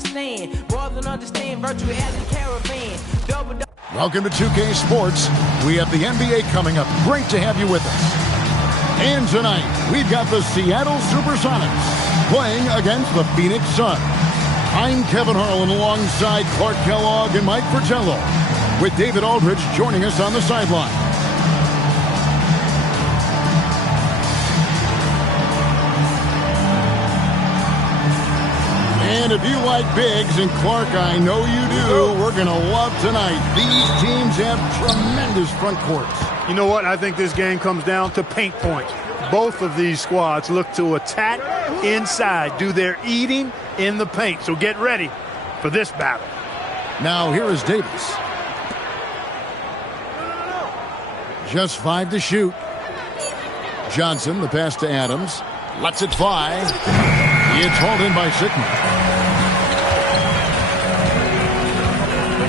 understand. More than understand, virtual as a caravan. Double. Welcome to 2K Sports. We have the NBA coming up. Great to have you with us. And tonight, we've got the Seattle SuperSonics playing against the Phoenix Suns. I'm Kevin Harlan alongside Clark Kellogg and Mike Fratello, with David Aldridge joining us on the sideline. And if you like bigs, and Clark, I know you do, we're going to love tonight. These teams have tremendous front courts. You know what? I think this game comes down to paint points. Both of these squads look to attack inside, do their eating in the paint. So get ready for this battle. Now here is Davis. Just 5 to shoot. Johnson, the pass to Adams. Lets it fly. It's hauled in by Sigma.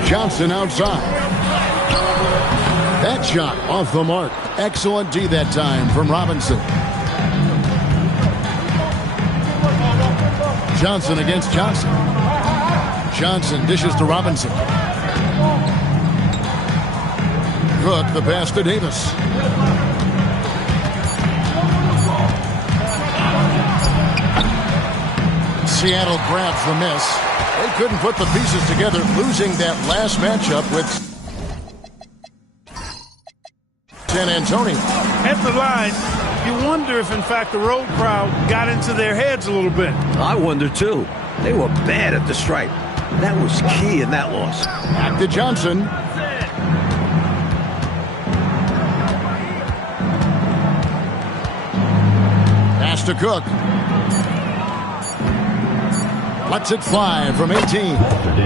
Johnson outside. That shot off the mark. Excellent D that time from Robinson. Johnson against Johnson. Johnson dishes to Robinson. Cook, the pass to Davis. Seattle grabs the miss. They couldn't put the pieces together, losing that last matchup with San Antonio. At the line, you wonder if, in fact, the road crowd got into their heads a little bit. I wonder, too. They were bad at the stripe. That was key in that loss. Back to Johnson. Pass to Cook. Lets it fly from 18.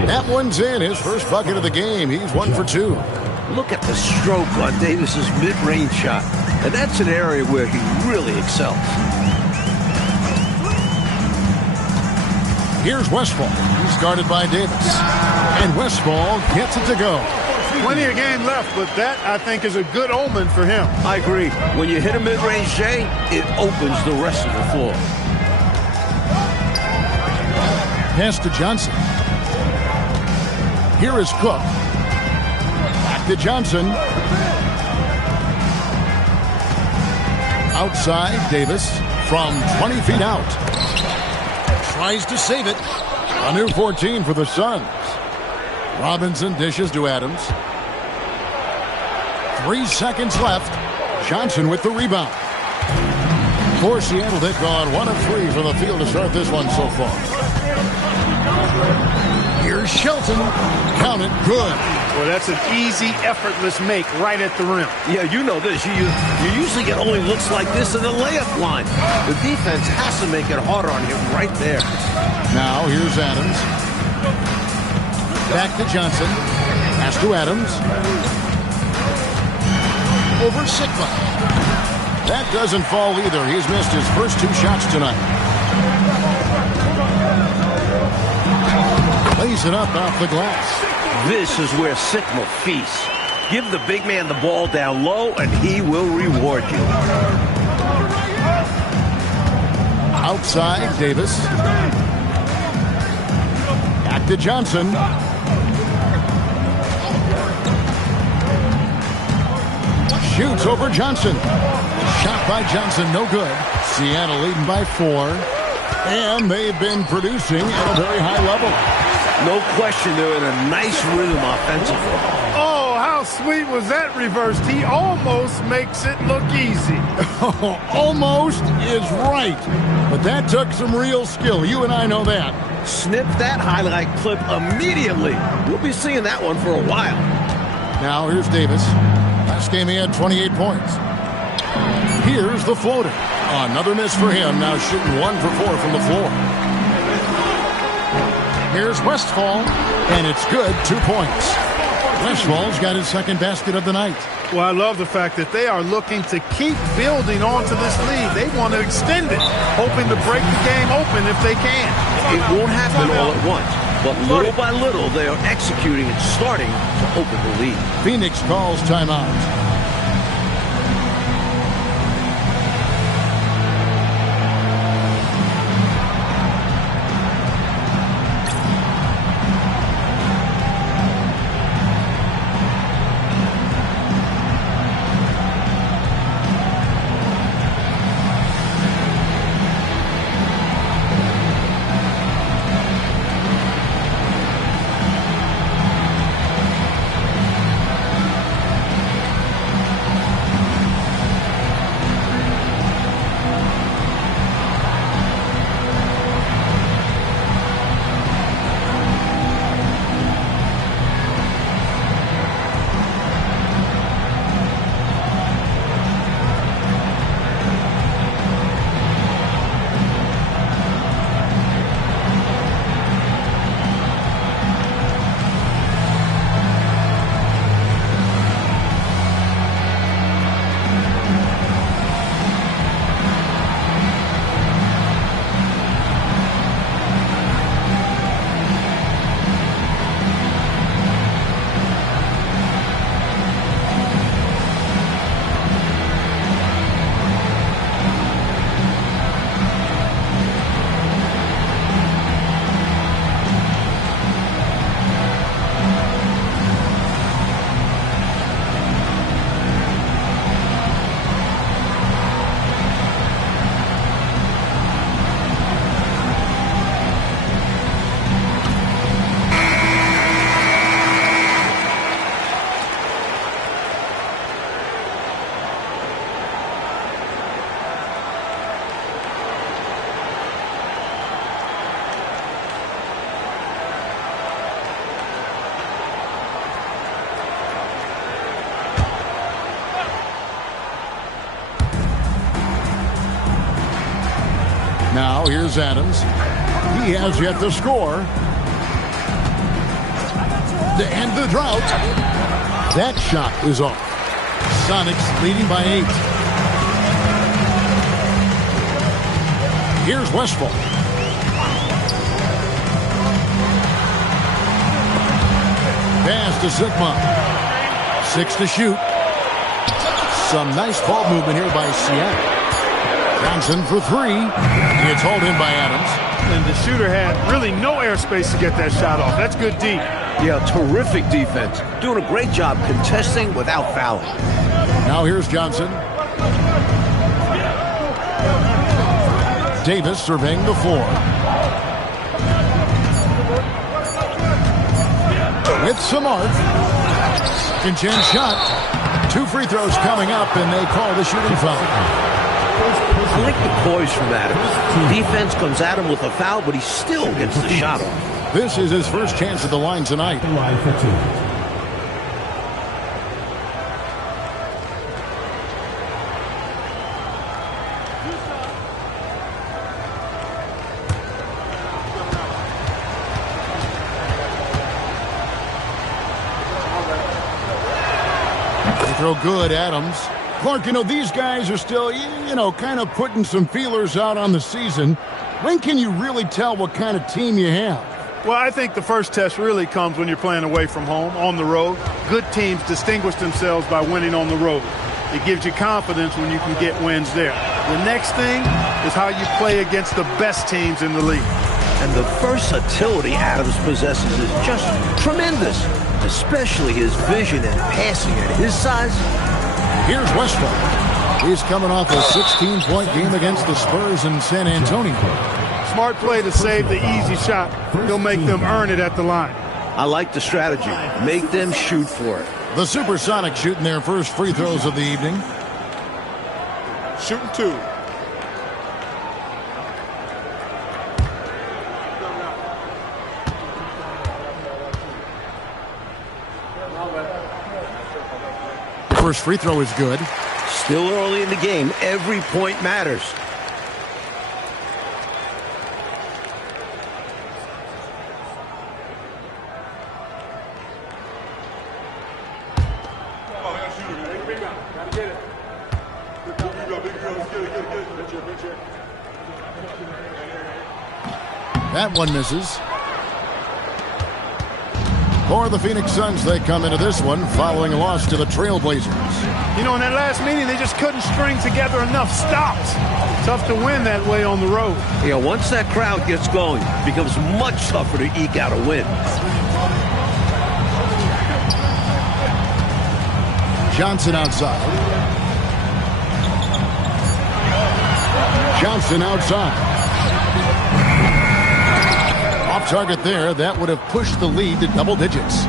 That one's in. His first bucket of the game. He's 1 for 2. Look at the stroke on Davis's mid-range shot. And that's an area where he really excels. Here's Westphal. He's guarded by Davis. And Westphal gets it to go. Plenty of game left, but that, I think, is a good omen for him. I agree. When you hit a mid-range J, it opens the rest of the floor. Pass to Johnson. Here is Cook. Back to Johnson. Outside, Davis from 20 feet out. Tries to save it. A new 14 for the Suns. Robinson dishes to Adams. 3 seconds left. Johnson with the rebound. For Seattle, they've gone 1 of 3 from the field to start this one so far. Here's Shelton. Count it. Good. Well, that's an easy, effortless make right at the rim. Yeah, you know this. You usually get only looks like this in the layup line. The defense has to make it harder on him right there. Now, here's Adams. Back to Johnson. Pass to Adams. Over Sigma. That doesn't fall either. He's missed his first 2 shots tonight. Lays it up off the glass. This is where Sigma feasts. Give the big man the ball down low, and he will reward you. Outside, Davis. Back to Johnson. Shoots over Johnson. Shot by Johnson, no good. Seattle leading by 4. And they've been producing at a very high level. No question, they're in a nice rhythm offensively. Oh, how sweet was that reverse? He almost makes it look easy. Almost is right. But that took some real skill. You and I know that. Snip that highlight clip immediately. We'll be seeing that one for a while. Now here's Davis. Last game he had 28 points. Here's the floater. Another miss for him. Now shooting 1 for 4 from the floor. Here's Westphal, and it's good. 2 points. Westphal's got his second basket of the night. Well, I love the fact that they are looking to keep building onto this lead. They want to extend it, hoping to break the game open if they can. It won't happen all at once, but little by little, they are executing and starting to open the lead. Phoenix calls timeout. Now here's Adams. He has yet to score. To end the drought. That shot is off. Sonics leading by 8. Here's Westphal. Pass to Sigma. 6 to shoot. Some nice ball movement here by Seattle. Johnson for 3. It's hauled in by Adams. And the shooter had really no airspace to get that shot off. That's good deep. Yeah, terrific defense. Doing a great job contesting without fouling. Now here's Johnson. Davis surveying the floor. With some art. Second chance shot. 2 free throws coming up, and they call the shooting foul. I like the poise from Adams. Defense comes at him with a foul, but he still gets the shot off. This is his first chance at the line tonight. They throw good, Adams. Clark, these guys are still, kind of putting some feelers out on the season. When can you really tell what kind of team you have? Well, I think the first test really comes when you're playing away from home, on the road. Good teams distinguish themselves by winning on the road. It gives you confidence when you can get wins there. The next thing is how you play against the best teams in the league. And the versatility Adams possesses is just tremendous, especially his vision and passing at his size. Here's Westphal. He's coming off a 16-point game against the Spurs in San Antonio. Smart play to save the easy shot. He'll make them earn it at the line. I like the strategy. Make them shoot for it. The SuperSonics shooting their first free throws of the evening. Shooting 2. First free throw is good. Still early in the game. Every point matters. That one misses. For the Phoenix Suns, they come into this one following a loss to the Trailblazers. In that last meeting, they just couldn't string together enough stops. Tough to win that way on the road. Yeah, once that crowd gets going, it becomes much tougher to eke out a win. Johnson outside. Johnson outside. Off target there. That would have pushed the lead to double digits.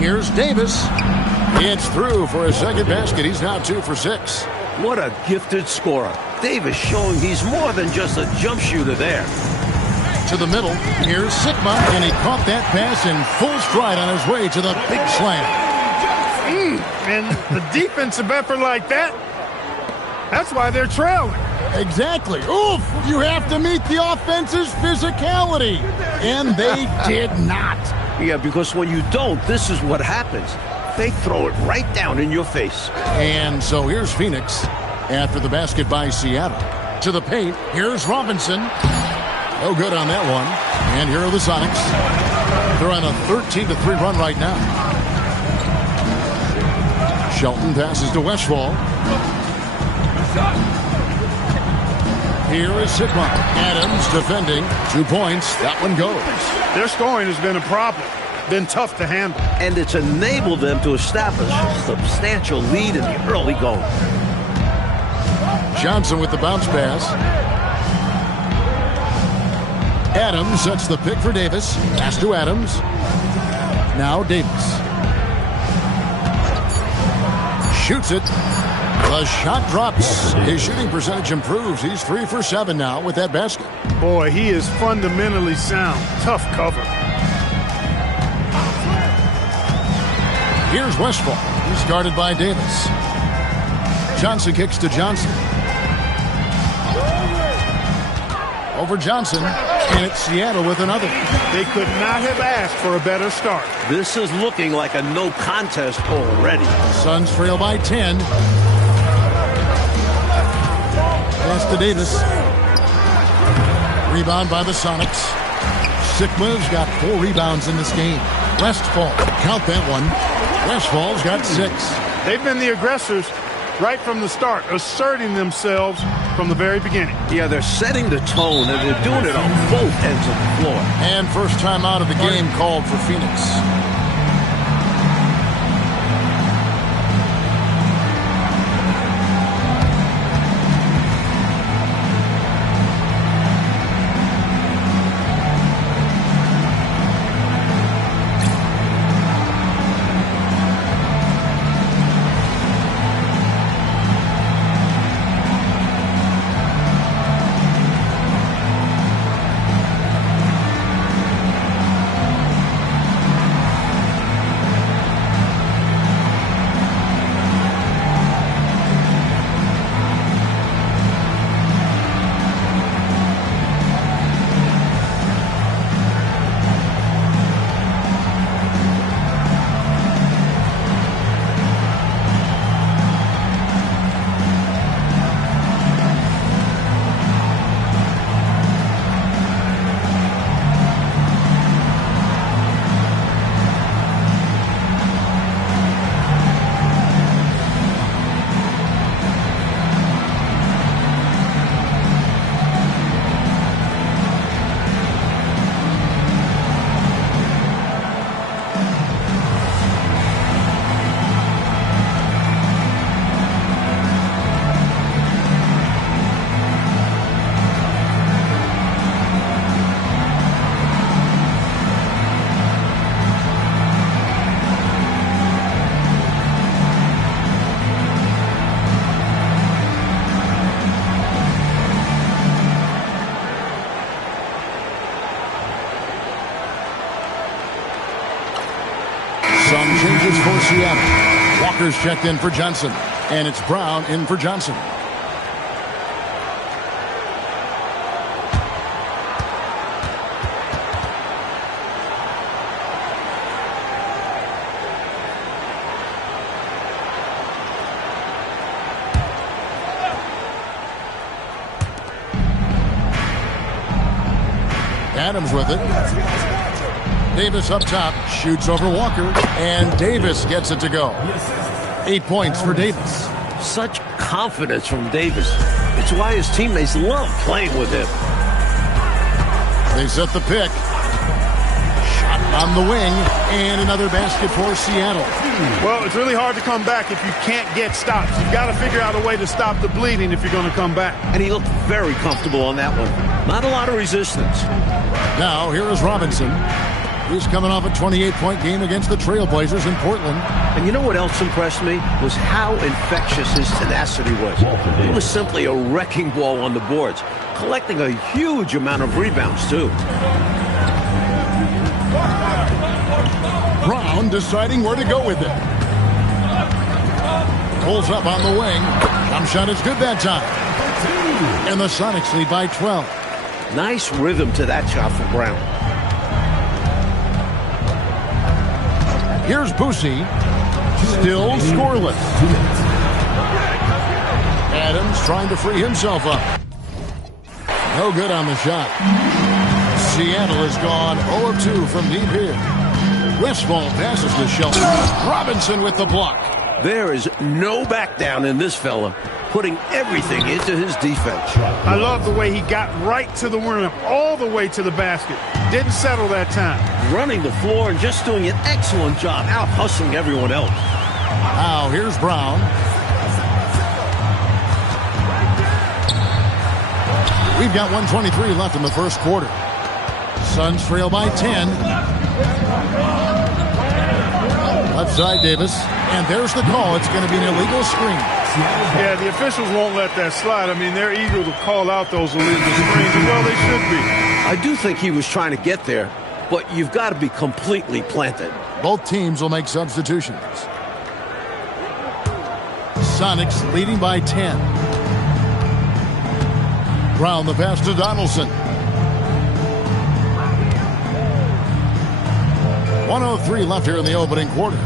Here's Davis. It's through for a second basket. He's now 2 for 6. What a gifted scorer. Davis showing he's more than just a jump shooter there. To the middle. Here's Sigma, and he caught that pass in full stride on his way to the big slam. And the defensive effort like that, that's why they're trailing. Exactly. Oof! You have to meet the offense's physicality. And they did not. Yeah, because when you don't, this is what happens. They throw it right down in your face. And so here's Phoenix after the basket by Seattle. To the paint, here's Robinson. No good on that one. And here are the Sonics. They're on a 13-3 run right now. Shelton passes to Westphal. Here is Sigma. Adams defending. 2 points. That one goes. Their scoring has been a problem. Been tough to handle. And it's enabled them to establish a substantial lead in the early going. Johnson with the bounce pass. Adams sets the pick for Davis. Pass to Adams. Now Davis. Shoots it. The shot drops. His shooting percentage improves. He's 3 for 7 now with that basket. Boy, he is fundamentally sound. Tough cover. Here's Westphal. He's guarded by Davis. Johnson kicks to Johnson. Over Johnson, and it's Seattle with another. They could not have asked for a better start. This is looking like a no contest already. Suns trail by 10. Pass to Davis. Rebound by the Sonics. Sigma's got 4 rebounds in this game. Westfall, count that one. Westfall's got 6. They've been the aggressors right from the start, asserting themselves from the very beginning. Yeah, they're setting the tone, and they're doing it on both ends of the floor. And first time out of the game called for Phoenix. Some changes for Seattle. Walker's checked in for Johnson, and it's Brown in for Johnson. Adams with it. Davis up top, shoots over Walker, and Davis gets it to go. 8 points for Davis. Such confidence from Davis. It's why his teammates love playing with him. They set the pick. Shot on the wing, and another basket for Seattle. Well, it's really hard to come back if you can't get stops. You've got to figure out a way to stop the bleeding if you're going to come back. And he looked very comfortable on that one. Not a lot of resistance. Now, here is Robinson. He's coming off a 28-point game against the Trailblazers in Portland. And you know what else impressed me? Was how infectious his tenacity was. He was simply a wrecking ball on the boards, collecting a huge amount of rebounds, too. Brown deciding where to go with it. Pulls up on the wing. Jump shot is good that time. And the Sonics lead by 12. Nice rhythm to that shot for Brown. Here's Boosie. Still scoreless. Adams trying to free himself up. No good on the shot. Seattle has gone 0 of 2 from deep here. Westfall passes to Shelton. Robinson with the block. There is no back down in this fella, putting everything into his defense. I love the way he got right to the rim, all the way to the basket. Didn't settle that time. Running the floor and just doing an excellent job out hustling everyone else. Now here's Brown. We've got 1:23 left in the first quarter. Suns trail by 10. Left side Davis. And there's the call. It's going to be an illegal screen. Yeah, the officials won't let that slide. I mean, they're eager to call out those illegal screens, and well, they should be. I do think he was trying to get there, but you've got to be completely planted. Both teams will make substitutions. Sonics leading by 10. Brown the pass to Donaldson. 1:03 left here in the opening quarter.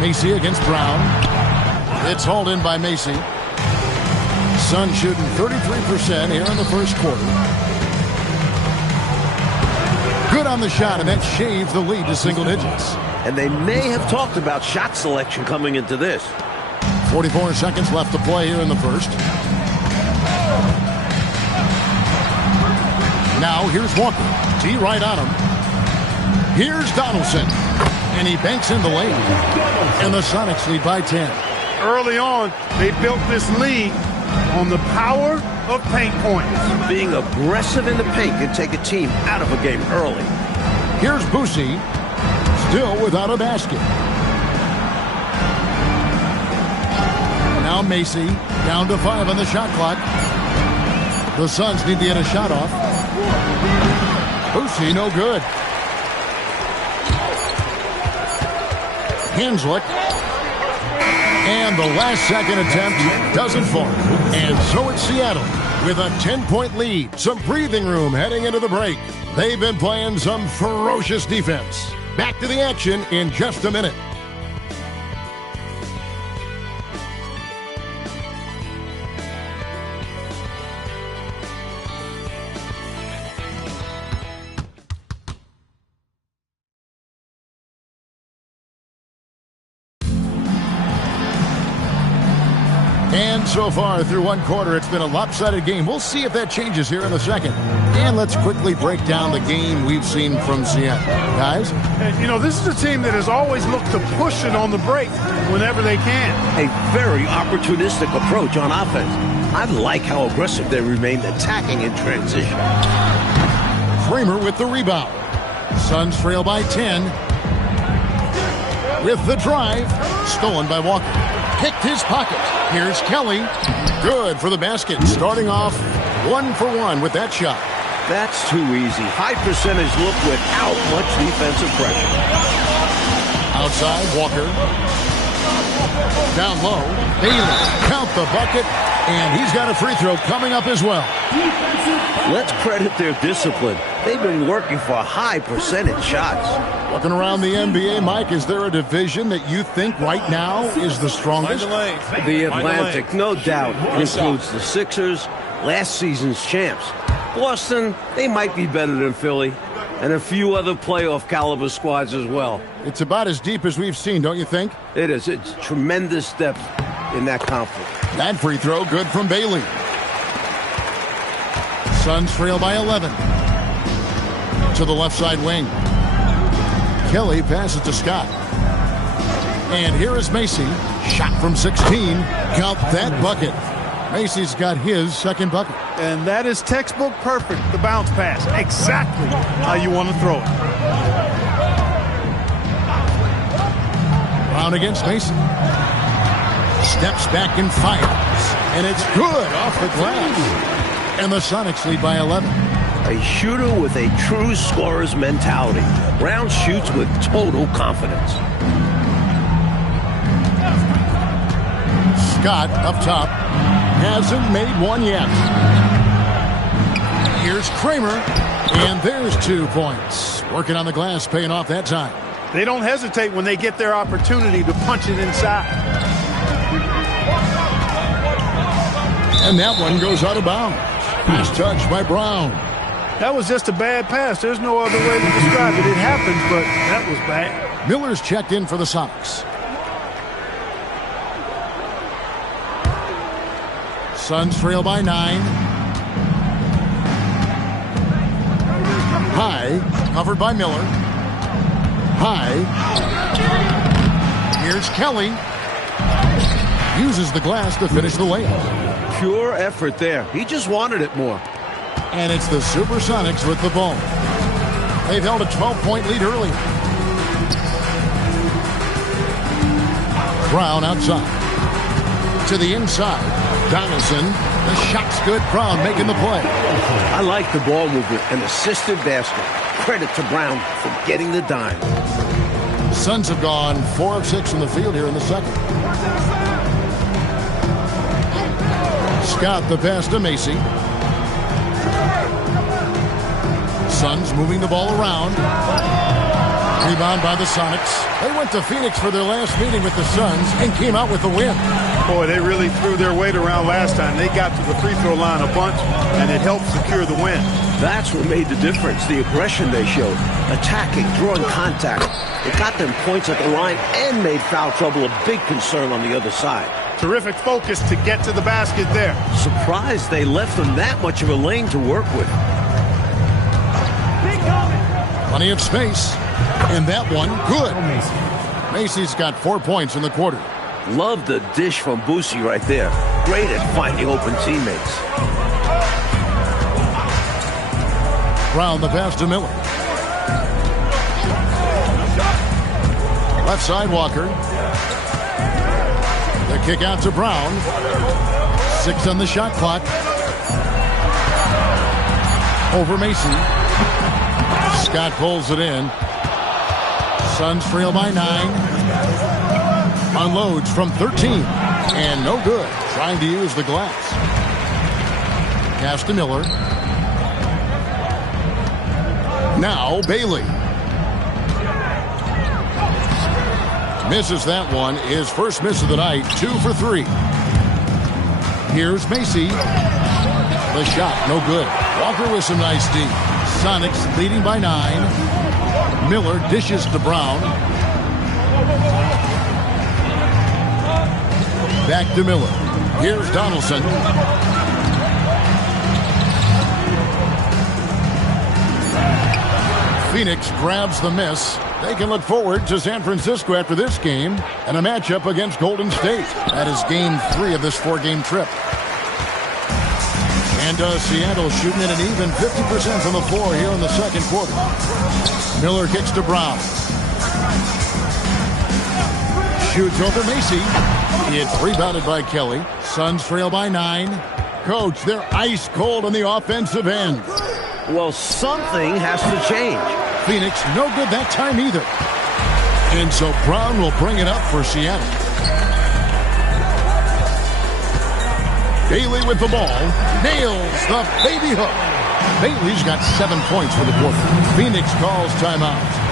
Macy against Brown. It's hauled in by Macy. Suns shooting 33% here in the first quarter. Good on the shot, and that shaves the lead to single digits. And they may have talked about shot selection coming into this. 44 seconds left to play here in the first. Now here's Walker. T right on him. Here's Donaldson. And he banks in the lane. And the Sonics lead by 10. Early on, they built this lead on the power of paint points. Being aggressive in the paint can take a team out of a game early. Here's Boosie. Still without a basket. Now Macy. Down to 5 on the shot clock. The Suns need to get a shot off. Boosie, no good. Hanslick. And the last-second attempt doesn't fall. And so it's Seattle with a 10-point lead. Some breathing room heading into the break. They've been playing some ferocious defense. Back to the action in just a minute. And so far through one quarter, it's been a lopsided game. We'll see if that changes here in the second. And let's quickly break down the game we've seen from Seattle. Guys? You know, this is a team that has always looked to push it on the break whenever they can. A very opportunistic approach on offense. I like how aggressive they remain attacking in transition. Kramer with the rebound. Suns trail by 10. With the drive. Stolen by Walker. Picked his pocket. Here's Kelly. Good for the basket. Starting off 1-for-1 with that shot. That's too easy. High percentage look without much defensive pressure. Outside, Walker. Down low. Bailey. Count the bucket. And he's got a free throw coming up as well. Let's credit their discipline. They've been working for high percentage shots. Looking around the NBA, Mike, is there a division that you think right now is the strongest? The Atlantic, no doubt, includes the Sixers, last season's champs. Boston, they might be better than Philly, and a few other playoff caliber squads as well. It's about as deep as we've seen, don't you think? It is. It's tremendous depth in that conference. That free throw good from Bailey. Suns trail by 11. To the left side wing. Kelly passes to Scott. And here is Macy. Shot from 16. Count that bucket. Macy's got his second bucket. And that is textbook perfect, the bounce pass. Exactly how you want to throw it. Brown against Macy. Steps back and fires. And it's good off the glass. And the Sonics lead by 11. A shooter with a true scorer's mentality. Brown shoots with total confidence. Scott up top. Hasn't made one yet. Here's Kramer. And there's 2 points. Working on the glass, paying off that time. They don't hesitate when they get their opportunity to punch it inside. And that one goes out of bounds. Nice touch by Brown. That was just a bad pass. There's no other way to describe it. It happened, but that was bad. Miller's checked in for the Sonics. Suns trail by 9. High, covered by Miller. High. Here's Kelly. Uses the glass to finish the layup. Pure effort there. He just wanted it more. And it's the SuperSonics with the ball. They've held a 12-point lead early. Brown outside. To the inside. Donaldson. The shot's good. Brown making the play. I like the ball movement and assisted basket. Credit to Brown for getting the dime. Suns have gone 4 of 6 from the field here in the second. Scott the pass to Macy. Suns moving the ball around. Rebound by the Sonics. They went to Phoenix for their last meeting with the Suns and came out with the win. Boy, they really threw their weight around last time. They got to the free throw line a bunch, and it helped secure the win. That's what made the difference, the aggression they showed. Attacking, drawing contact. It got them points at the line and made foul trouble a big concern on the other side. Terrific focus to get to the basket there. Surprised they left them that much of a lane to work with. Plenty of space. And that one, good. Macy's got 4 points in the quarter. Love the dish from Boosie right there. Great at finding open teammates. Brown the pass to Miller. Left side Walker. The kick out to Brown. 6 on the shot clock. Over Macy. Scott pulls it in. Suns trail by 9. Unloads from 13. And no good. Trying to use the glass. Pass to Miller. Now Bailey. Misses that one. His first miss of the night. 2 for 3. Here's Macy. The shot, no good. Walker with some nice D. Sonics leading by 9. Miller dishes to Brown. Back to Miller. Here's Donaldson. Phoenix grabs the miss. They can look forward to San Francisco after this game and a matchup against Golden State. That is game 3 of this 4-game trip. And Seattle shooting at an even 50% from the floor here in the second quarter. Miller kicks to Brown. Shoots over Macy. It's rebounded by Kelly. Suns trail by 9. Coach, they're ice cold on the offensive end. Well, something has to change. Phoenix, no good that time either. And so Brown will bring it up for Seattle. Bailey with the ball. Nails the baby hook. Bailey's got 7 points for the quarter. Phoenix calls timeout.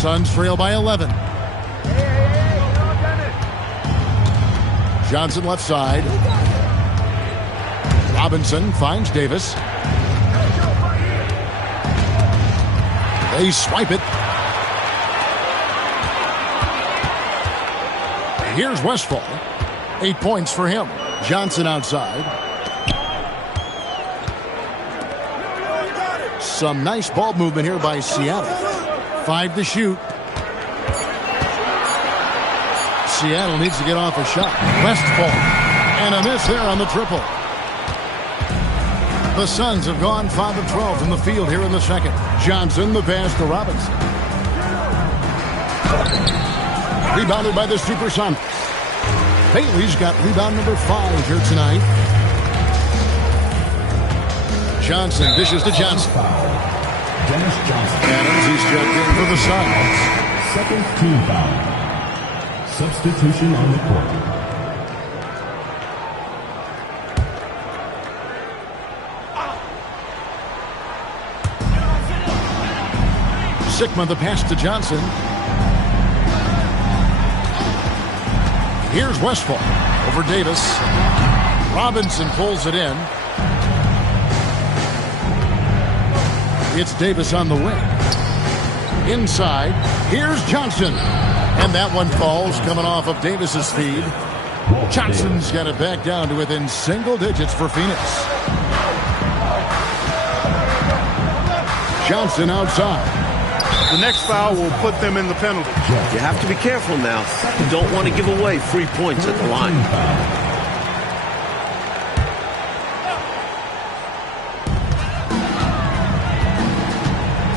Suns trail by 11. Johnson left side. Robinson finds Davis. They swipe it. Here's Westphal. 8 points for him. Johnson outside. Some nice ball movement here by Seattle. 5 to shoot. Seattle needs to get off a shot. Westphal. And a miss there on the triple. The Suns have gone 5 of 12 from the field here in the second. Johnson, the pass to Robinson. Rebounded by the SuperSonics. Bailey's got rebound number 5 here tonight. Johnson dishes to Johnson. Dennis Johnson. Adams, he's checked in for the Suns. Second team foul. Substitution on the court. Sigma the pass to Johnson. Here's Westphal over Davis. Robinson pulls it in. It's Davis on the wing. Inside, here's Johnson. And that one falls coming off of Davis's feed. Johnson's got it back down to within single digits for Phoenix. Johnson outside. The next foul will put them in the penalty. You have to be careful now. You don't want to give away free points at the line.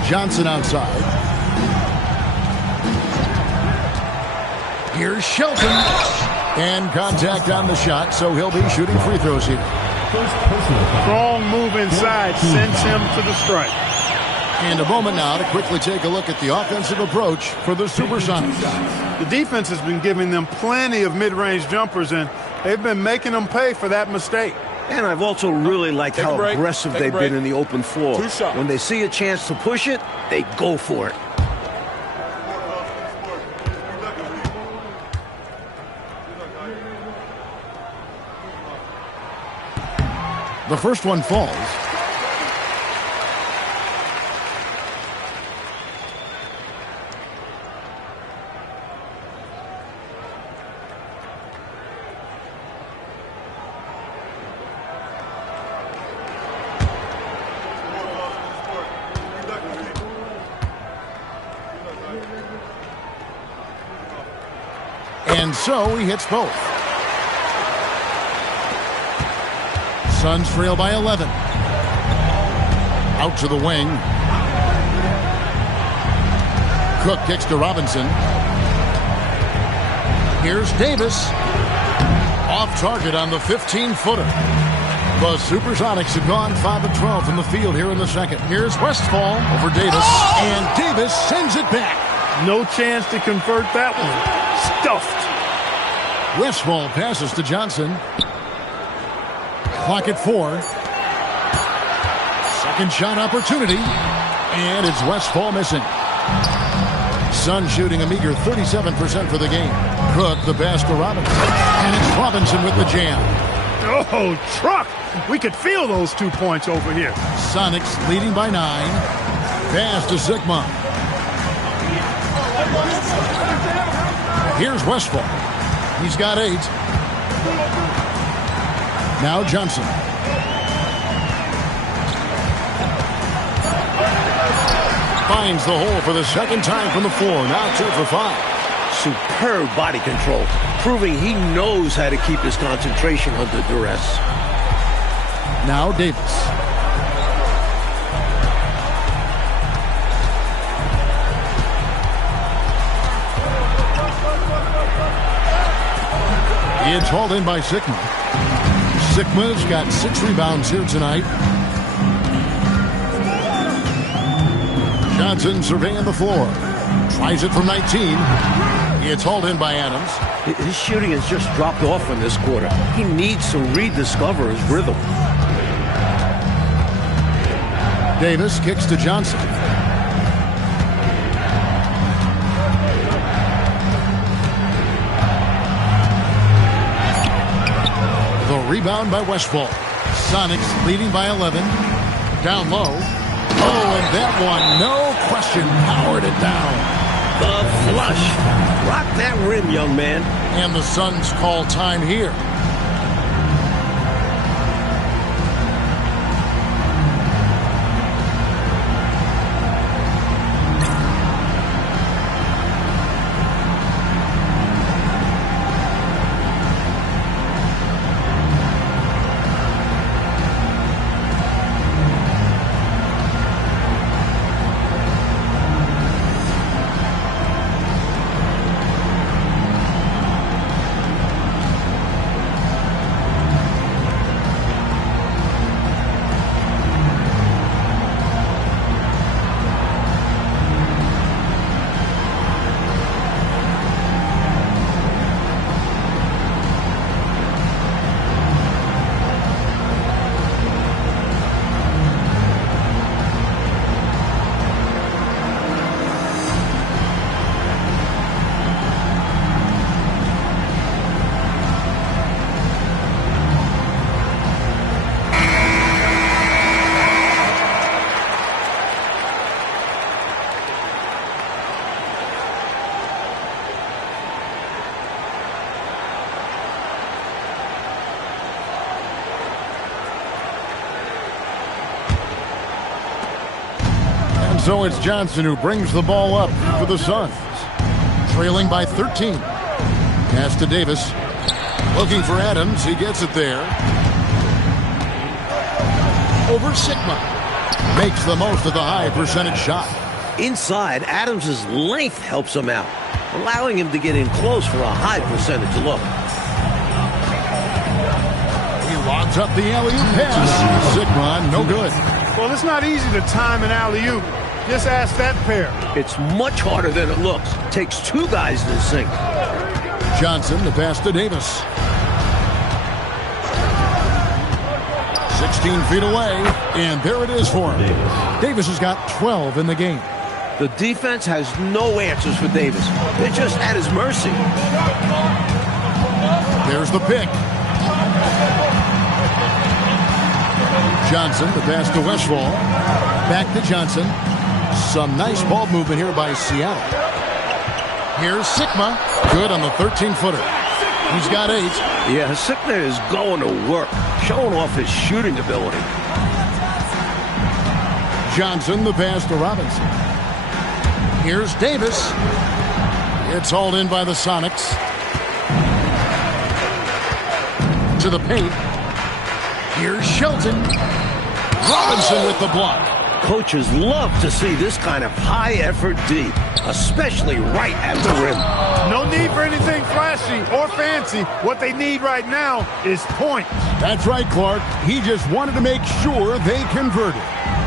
Johnson outside. Here's Shelton. And contact on the shot, so he'll be shooting free throws here. Strong move inside sends him to the strike. And a moment now to quickly take a look at the offensive approach for the SuperSonics. The defense has been giving them plenty of mid-range jumpers, and they've been making them pay for that mistake. And I've also really liked how aggressive they've been in the open floor. When they see a chance to push it, they go for it. The first one falls. And so he hits both. Suns trail by 11. Out to the wing. Cook kicks to Robinson. Here's Davis. Off target on the 15-footer. The SuperSonics have gone 5 of 12 from the field here in the second. Here's Westphal over Davis. And Davis sends it back. No chance to convert that one. Stuffed. Westphal passes to Johnson. Clock at 4. Second shot opportunity. And it's Westphal missing. Sun shooting a meager 37% for the game. Cook the pass to Robinson. And it's Robinson with the jam. Oh, truck! We could feel those 2 points over here. Sonics leading by 9. Pass to Sigma. Here's Westphal. He's got 8. Now Johnson. Finds the hole for the second time from the floor. Now 2 for 5. Superb body control, proving he knows how to keep his concentration under duress. Now Davis. It's hauled in by Sigma. Sigma's got 6 rebounds here tonight. Johnson surveying the floor. Tries it from 19. It's hauled in by Adams. His shooting has just dropped off in this quarter. He needs to rediscover his rhythm. Davis kicks to Johnson. The rebound by Westphal. Sonics leading by 11. Down low. Oh, and that one, no question, powered it down. The flush. Rock that rim, young man. And the Suns call time here. So it's Johnson who brings the ball up for the Suns. Trailing by 13. Pass to Davis. Looking for Adams. He gets it there. Over Sigma. Makes the most of the high percentage shot. Inside, Adams' length helps him out, allowing him to get in close for a high percentage look. He lobs up the alley-oop pass. Sigma, no good. Well, it's not easy to time an alley-oop. Just ask that pair. It's much harder than it looks. Takes two guys to sink. Johnson, the pass to Davis. 16 feet away, and there it is for him. Davis has got 12 in the game. The defense has no answers for Davis. They're just at his mercy. There's the pick. Johnson, the pass to Westfall. Back to Johnson. Some nice ball movement here by Seattle. Here's Sigma. Good on the 13-footer. He's got 8. Yeah, Sigma is going to work, showing off his shooting ability. Johnson, the pass to Robinson. Here's Davis. It's hauled in by the Sonics. To the paint. Here's Shelton. Robinson with the block. Coaches love to see this kind of high-effort D, especially right at the rim. No need for anything flashy or fancy. What they need right now is points. That's right, Clark. He just wanted to make sure they converted.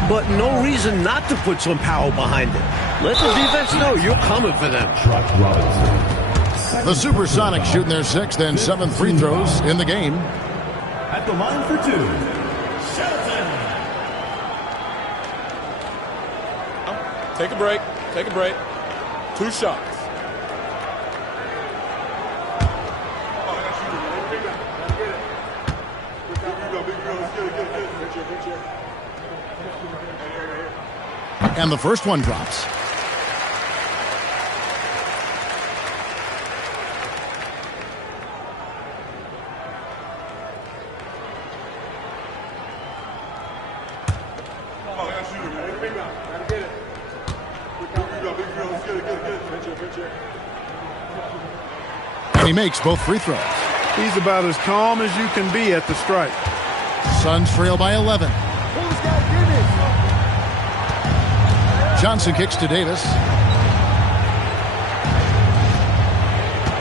But no reason not to put some power behind it. Let the defense know you're coming for them. The SuperSonics shooting their 6th and 7th free throws in the game. At the line for 2. Take a break. Take a break. 2 shots. And the first one drops. And he makes both free throws. He's about as calm as you can be at the stripe. Suns trail by 11. Johnson kicks to Davis.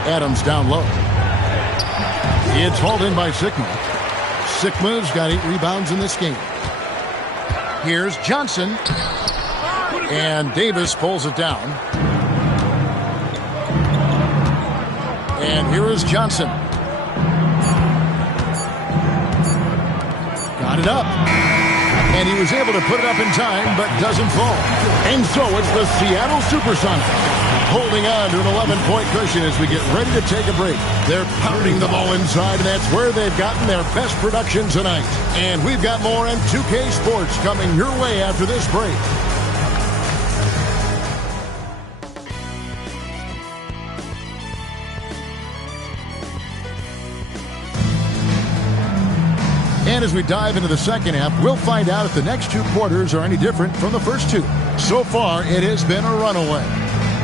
Adams down low. It's hauled in by Sigma. Sigma's got 8 rebounds in this game. Here's Johnson. And Davis pulls it down. And here is Johnson. Got it up. And he was able to put it up in time, but doesn't fall. And so it's the Seattle SuperSonics holding on to an 11-point cushion as we get ready to take a break. They're pounding the ball inside, and that's where they've gotten their best production tonight. And we've got more on 2K Sports coming your way after this break. And as we dive into the second half, we'll find out if the next two quarters are any different from the first two. So far, it has been a runaway.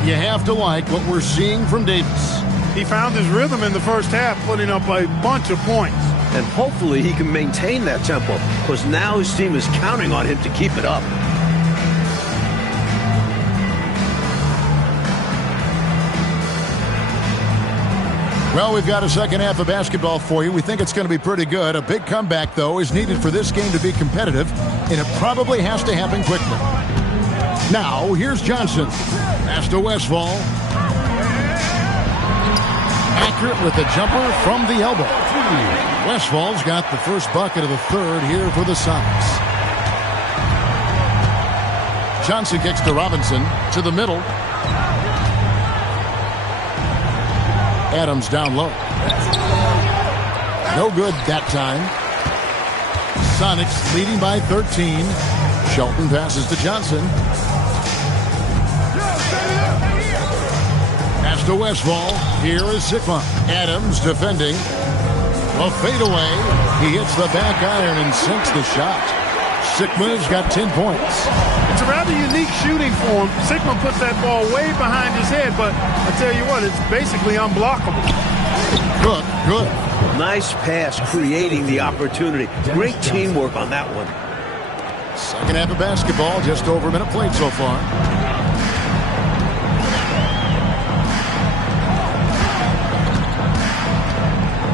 You have to like what we're seeing from Davis. He found his rhythm in the first half, putting up a bunch of points. And hopefully he can maintain that tempo, because now his team is counting on him to keep it up. Well, we've got a second half of basketball for you. We think it's going to be pretty good. A big comeback, though, is needed for this game to be competitive, and it probably has to happen quickly. Now, here's Johnson. Pass to Westfall. Accurate with the jumper from the elbow. Westfall's got the first bucket of the third here for the Sonics. Johnson kicks to Robinson, to the middle. Adams down low. No good that time. Sonics leading by 13. Shelton passes to Johnson. Pass to Westfall. Here is Sigma. Adams defending. A fadeaway. He hits the back iron and sinks the shot. Sigma's got 10 points. It's a rather unique shooting for him. Sigma puts that ball way behind his head, but I tell you what, it's basically unblockable. Good. Nice pass, creating the opportunity. Great teamwork on that one. Second half of basketball, just over a minute played so far.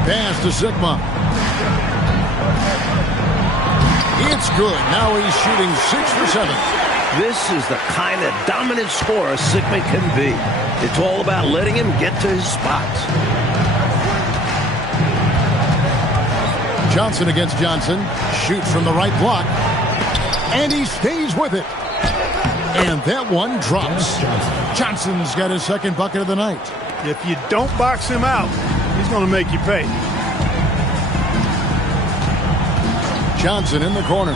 Pass to Sigma. It's good. Now he's shooting 6 for 7. This is the kind of dominant scorer Sigma can be. It's all about letting him get to his spots. Johnson against Johnson. Shoots from the right block. And he stays with it. And that one drops. Johnson's got his second bucket of the night. If you don't box him out, he's going to make you pay. Johnson in the corner.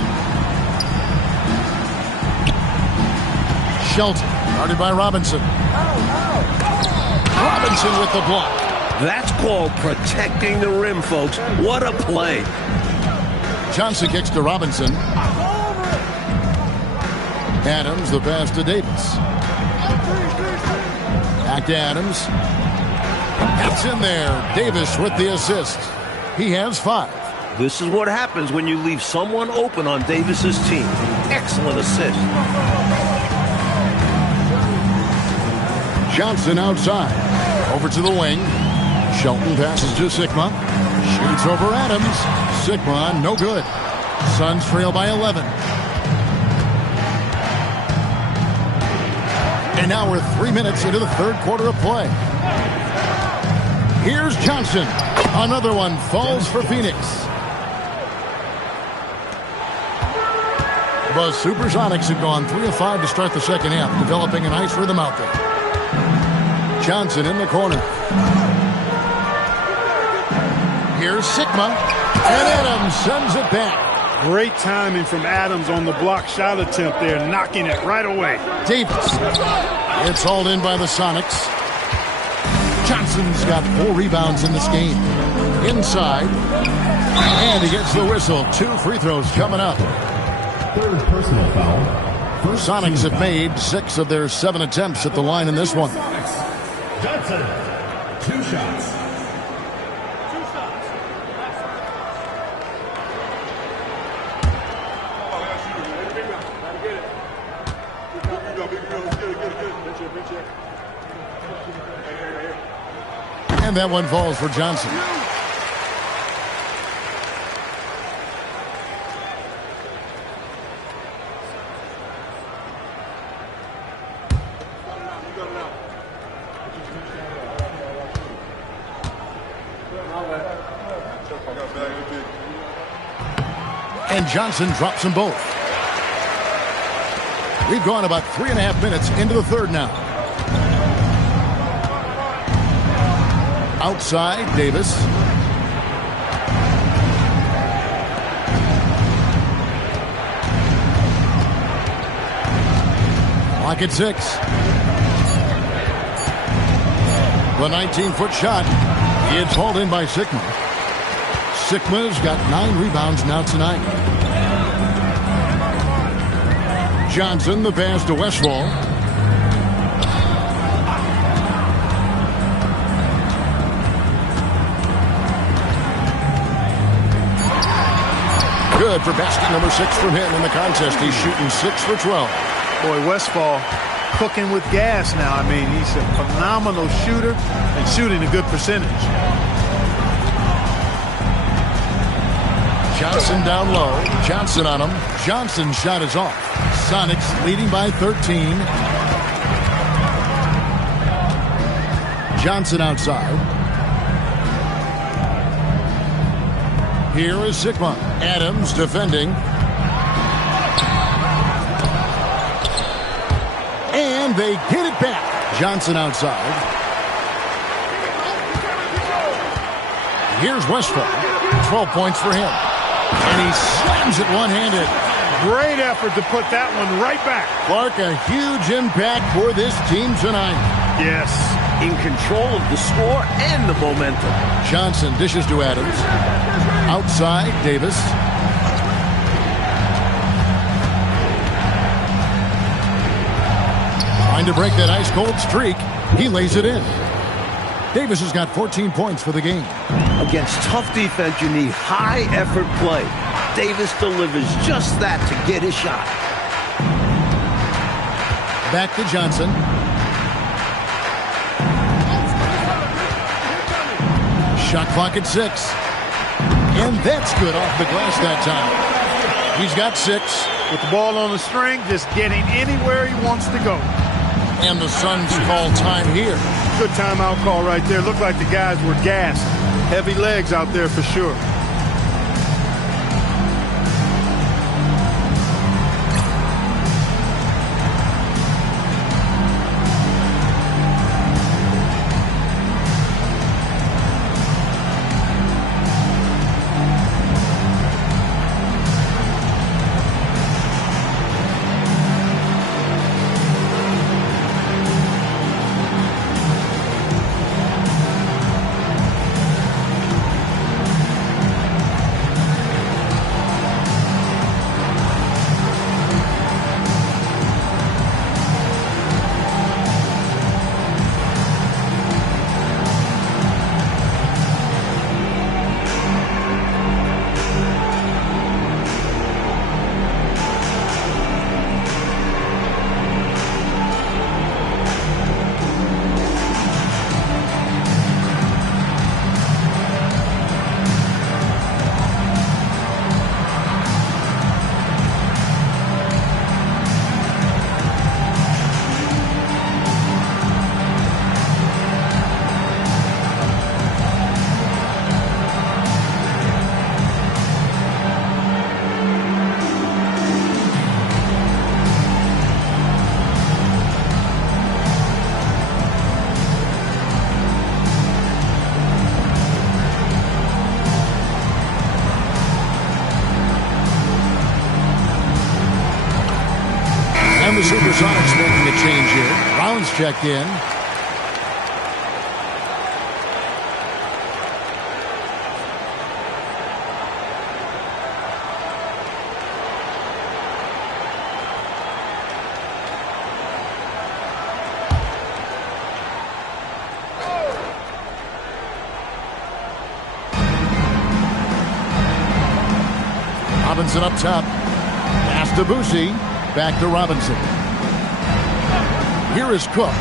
Shelton, guarded by Robinson. Robinson with the block. That's called protecting the rim, folks. What a play. Johnson kicks to Robinson. Adams, the pass to Davis. Back to Adams. It's in there. Davis with the assist. He has 5. This is what happens when you leave someone open on Davis's team. Excellent assist. Johnson outside. Over to the wing. Shelton passes to Sigma. Shoots over Adams. Sigma, no good. Suns trail by 11. And now we're 3 minutes into the third quarter of play. Here's Johnson. Another one falls for Phoenix. The SuperSonics have gone 3 of 5 to start the second half, developing a nice rhythm out there. Johnson in the corner. Here's Sigma. And Adams sends it back. Great timing from Adams on the block shot attempt there, knocking it right away. Davis. It's hauled in by the Sonics. Johnson's got 4 rebounds in this game. Inside. And he gets the whistle. 2 free throws coming up. Third personal foul. First Sonics have made 6 of their 7 attempts at the line in this one. Johnson, 2 shots. And that one falls for Johnson. And Johnson drops them both. We've gone about 3.5 minutes into the third now. Outside, Davis. Clock at 6. The 19-foot shot. It's hauled in by Sigma. Sigma's got 9 rebounds now tonight. Johnson, the pass to Westfall. Good for basket number 6 from him in the contest. He's shooting 6 for 12. Boy, Westfall cooking with gas now. I mean, he's a phenomenal shooter and shooting a good percentage. Johnson down low. Johnson on him. Johnson's shot is off. Sonics leading by 13. Johnson outside. Here is Sigma. Adams defending. And they get it back. Johnson outside. Here's Westfall. 12 points for him. And he slams it one-handed. Great effort to put that one right back. Clark, a huge impact for this team tonight. Yes. In control of the score and the momentum. Johnson dishes to Adams. Outside, Davis. Trying to break that ice-cold streak. He lays it in. Davis has got 14 points for the game. Against tough defense, you need high-effort play. Davis delivers just that to get his shot. Back to Johnson. Shot clock at 6. And that's good off the glass that time. He's got 6. With the ball on the string, just getting anywhere he wants to go. And the Suns call time here. Good timeout call right there. Looked like the guys were gassed. Heavy legs out there for sure. The SuperSonics making a change here. Brown's checked in. Robinson up top. Pass to Boosie. Back to Robinson. Here is Cook.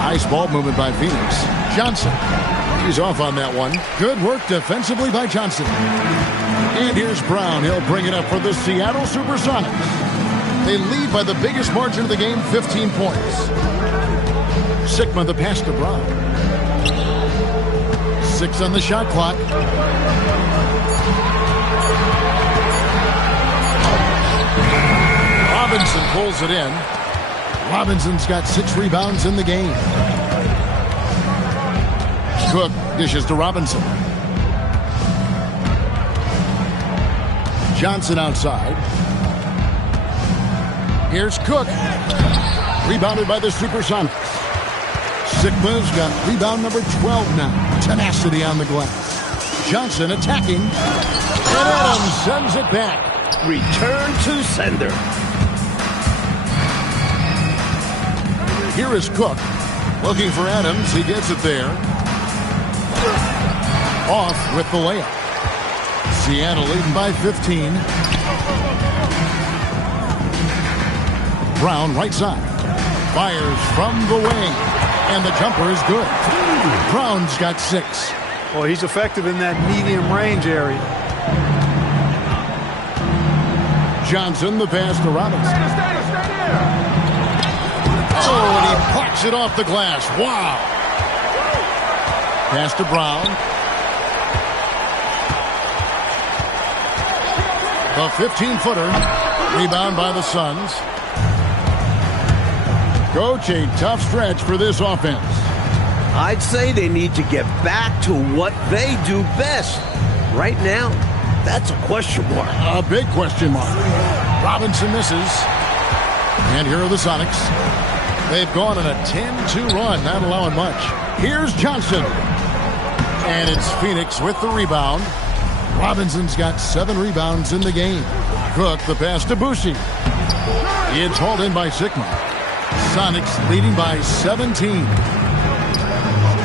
Nice ball movement by Phoenix. Johnson. He's off on that one. Good work defensively by Johnson. And here's Brown. He'll bring it up for the Seattle SuperSonics. They lead by the biggest margin of the game, 15 points. Sigma the pass to Brown. 6 on the shot clock. Robinson pulls it in. Robinson's got 6 rebounds in the game. Cook dishes to Robinson. Johnson outside. Here's Cook. Rebounded by the SuperSonics. Sigma's got rebound number 12 now. Tenacity on the glass. Johnson attacking. And Adams sends it back. Return to sender. Here is Cook. Looking for Adams. He gets it there. Off with the layup. Seattle leading by 15. Brown right side. Fires from the wing. And the jumper is good. Brown's got 6. Well, he's effective in that medium range area. Johnson, the pass to Robinson. Oh, and he parks it off the glass. Wow. Pass to Brown. The 15-footer. Rebound by the Suns. Coach, a tough stretch for this offense. I'd say they need to get back to what they do best. Right now, that's a question mark. A big question mark. Robinson misses. And here are the Sonics. They've gone on a 10-2 run, not allowing much. Here's Johnson. And it's Phoenix with the rebound. Robinson's got 7 rebounds in the game. Cook, the pass to Boucher. It's hauled in by Sigma. Sonics leading by 17.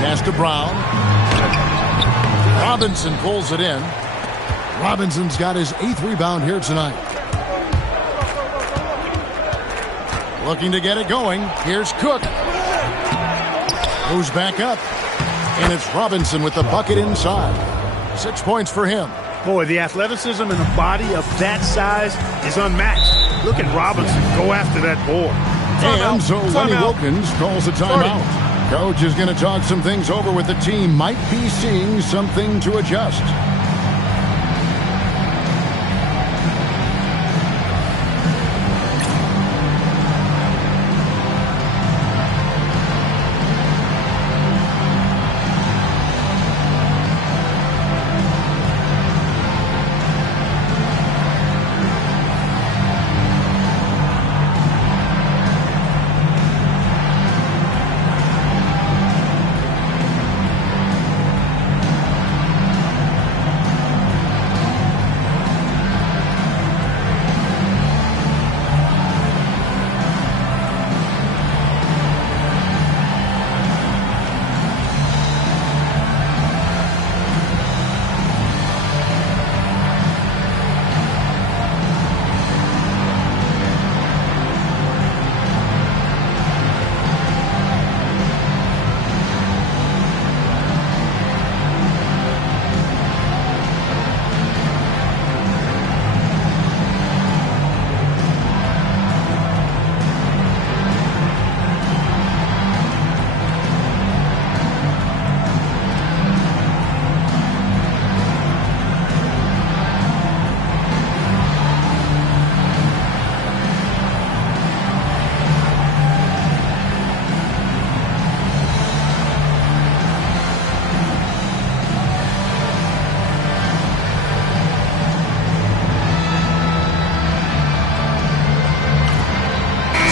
Pass to Brown. Robinson pulls it in. Robinson's got his 8th rebound here tonight. Looking to get it going. Here's Cook. Moves back up. And it's Robinson with the bucket inside. 6 points for him. Boy, the athleticism in a body of that size is unmatched. Look at Robinson go after that board. And so Lenny Wilkins calls a timeout. Coach is going to talk some things over with the team. Might be seeing something to adjust.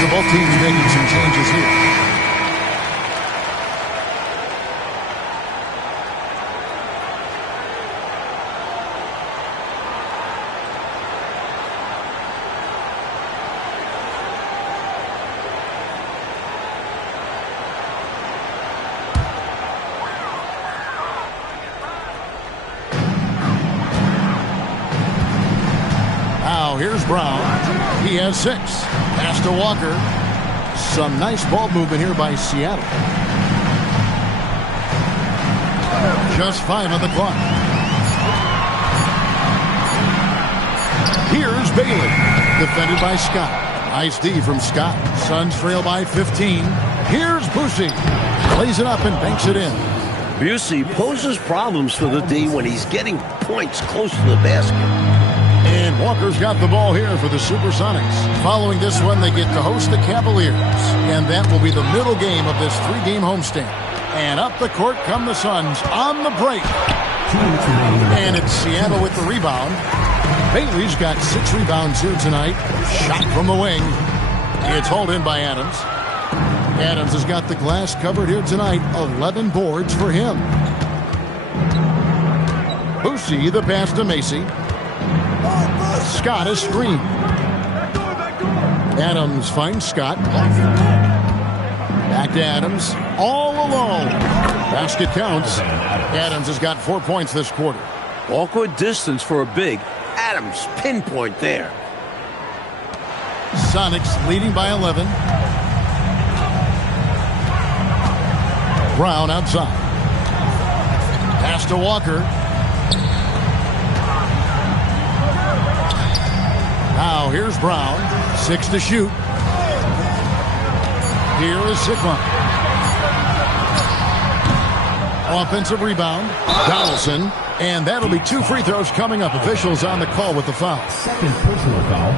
Both teams making some changes here. Now here's Brown. He has 6. Pass to Walker. Some nice ball movement here by Seattle. Just 5 on the clock. Here's Bailey. Defended by Scott. Nice D from Scott. Suns trail by 15. Here's Boucher. Plays it up and banks it in. Busey poses problems for the D when he's getting points close to the basket. And Walker's got the ball here for the SuperSonics. Following this one, they get to host the Cavaliers. And that will be the middle game of this 3-game homestand. And up the court come the Suns on the break. And it's Seattle with the rebound. Bailey's got 6 rebounds here tonight. Shot from the wing. It's hauled in by Adams. Adams has got the glass covered here tonight. 11 boards for him. HYSY, the pass to Macy. Scott is screened. Adams finds Scott. Back to Adams. All alone. Basket counts. Adams has got 4 points this quarter. Awkward distance for a big. Adams pinpoint there. Sonics leading by 11. Brown outside. Pass to Walker. Now here's Brown. 6 to shoot. Here is Sigma. Offensive rebound. Donaldson. And that'll be 2 free throws coming up. Officials on the call with the foul. Second personal foul.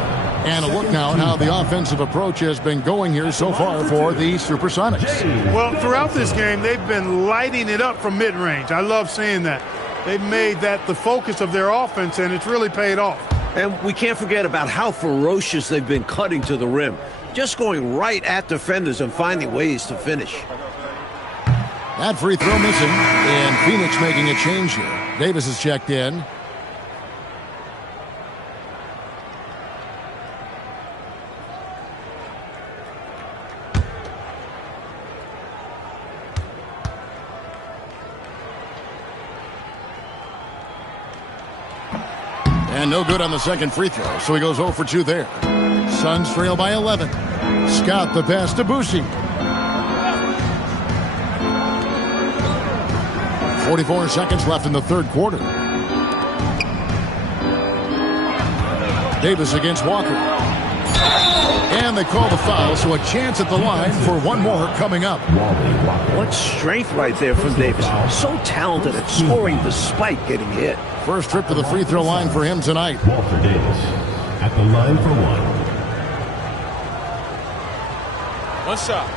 And a look now at how the offensive approach has been going here so far for the SuperSonics. Well, throughout this game, they've been lighting it up from mid-range. I love seeing that. They've made that the focus of their offense, and it's really paid off. And we can't forget about how ferocious they've been cutting to the rim. Just going right at defenders and finding ways to finish. That free throw missing, and Phoenix making a change here. Davis is checked in. And no good on the second free throw, so he goes 0 for 2 there. Suns trail by 11. Scott the pass to Boucy. 44 seconds left in the third quarter. Davis against Walker. And they call the foul, so a chance at the line for one more coming up. What strength right there from Davis. So talented at scoring despite getting hit. First trip to the free throw line for him tonight. Walter Davis at the line for 1. One shot.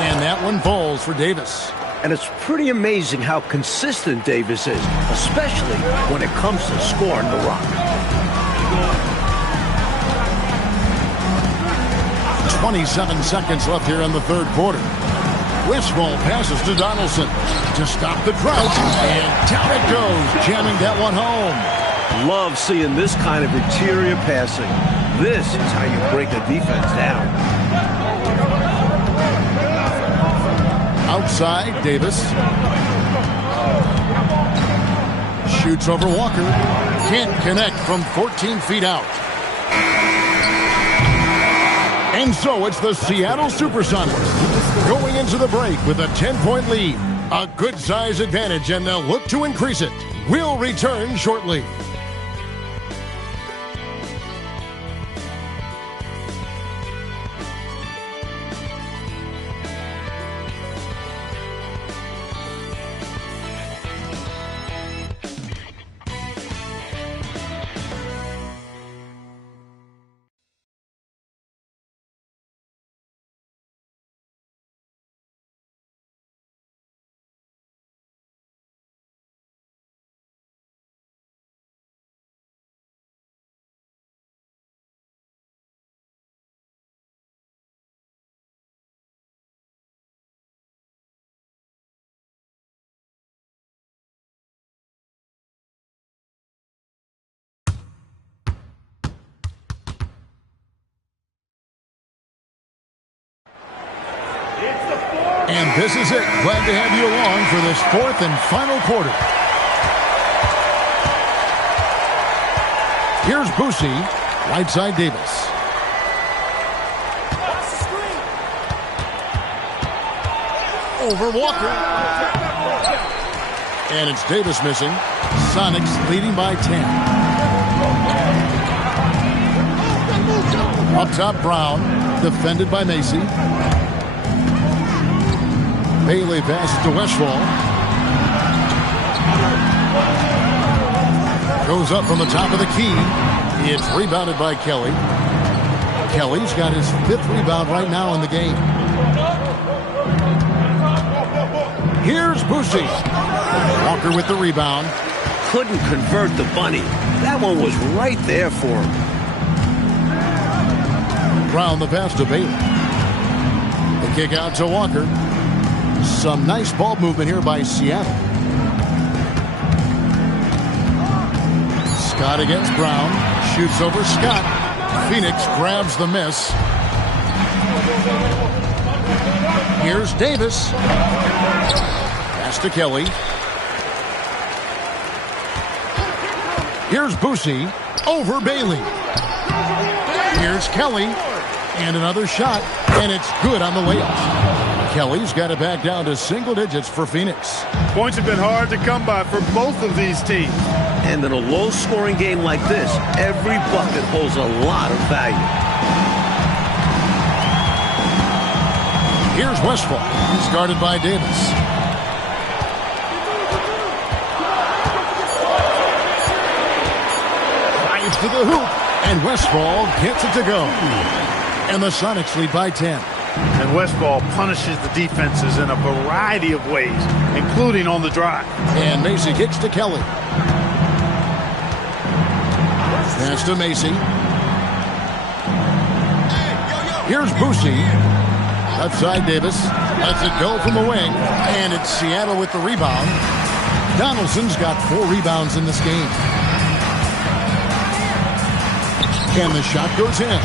And that one falls for Davis. And it's pretty amazing how consistent Davis is, especially when it comes to scoring the rock. 27 seconds left here in the third quarter. Westfall passes to Donaldson to stop the drought, and down it goes, jamming that one home. Love seeing this kind of interior passing. This is how you break a defense down. Outside, Davis. Shoots over Walker. Can't connect from 14 feet out. And so it's the Seattle SuperSonics going into the break with a 10-point lead. A good size advantage, and they'll look to increase it. We'll return shortly. And this is it. Glad to have you along for this fourth and final quarter. Here's Boucy, right side Davis. Over Walker. And it's Davis missing. Sonics leading by 10. Up top, Brown, defended by Macy. Bailey passes to Westfall. Goes up from the top of the key. It's rebounded by Kelly. Kelly's got his 5th rebound right now in the game. Here's Boosie. Walker with the rebound. Couldn't convert the bunny. That one was right there for him. Brown the pass to Bailey. The kick out to Walker. Some nice ball movement here by Seattle. Scott against Brown. Shoots over Scott. Phoenix grabs the miss. Here's Davis. Pass to Kelly. Here's Boosie. Over Bailey. Here's Kelly. And another shot. And it's good on the layup. Kelly's got it back down to single digits for Phoenix. Points have been hard to come by for both of these teams. And in a low-scoring game like this, every bucket holds a lot of value. Here's Westphal. He's guarded by Davis. Drives to the hoop. And Westphal gets it to go. And the Sonics lead by 10. And Westphal punishes the defenses in a variety of ways, including on the drive. And Macy kicks to Kelly. Pass to Macy. Here's Boosie. Left side Davis. Lets it go from the wing. And it's Seattle with the rebound. Donaldson's got 4 rebounds in this game. And the shot goes in.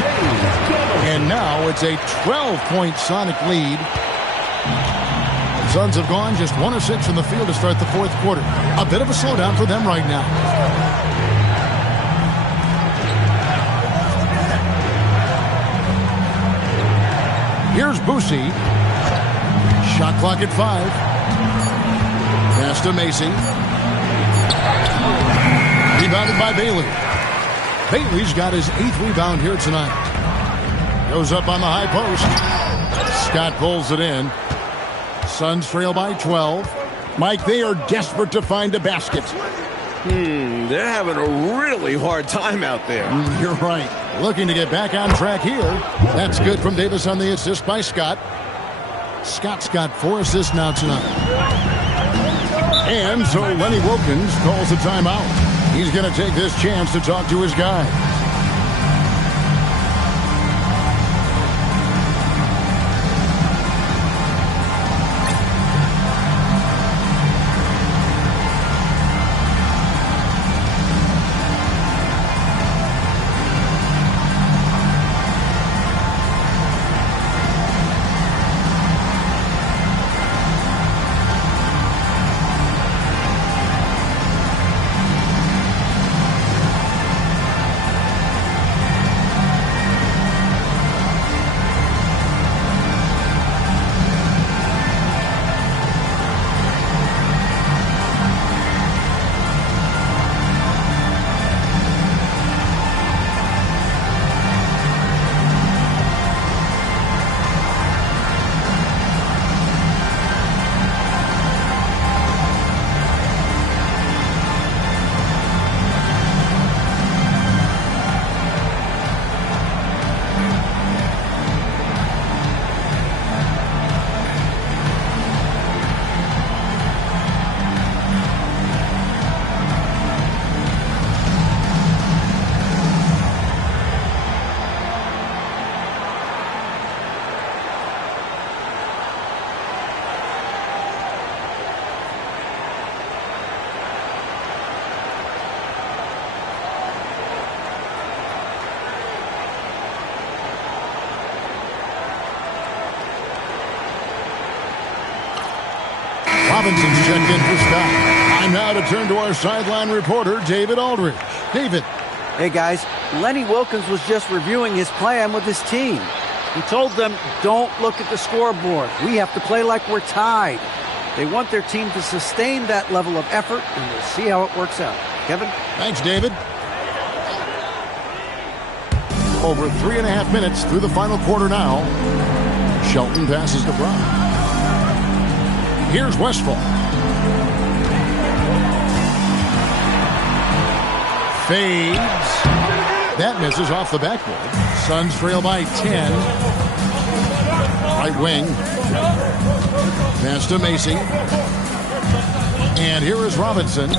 And now it's a 12-point Sonic lead. The Suns have gone just 1 of 6 from the field to start the 4th quarter. A bit of a slowdown for them right now. Here's Boosie. Shot clock at 5. Pass to Macy. Rebounded by Bailey. Bailey's got his 8th rebound here tonight. Goes up on the high post. Scott pulls it in. Suns trail by 12. Mike, they are desperate to find a basket. They're having a really hard time out there. You're right. Looking to get back on track here. That's good from Davis on the assist by Scott. Scott's got 4 assists now tonight. And so Lenny Wilkins calls a timeout. He's going to take this chance to talk to his guy. Robinson's checked in for Scott. Time now to turn to our sideline reporter, David Aldridge. David. Hey, guys. Lenny Wilkins was just reviewing his plan with his team. He told them, don't look at the scoreboard. We have to play like we're tied. They want their team to sustain that level of effort, and we'll see how it works out. Kevin? Thanks, David. Over 3.5 minutes through the final quarter now. Shelton passes to Brown. Here's Westphal. Fades. That misses off the backboard. Suns trail by 10. Right wing. Pass to Macy. And here is Robinson.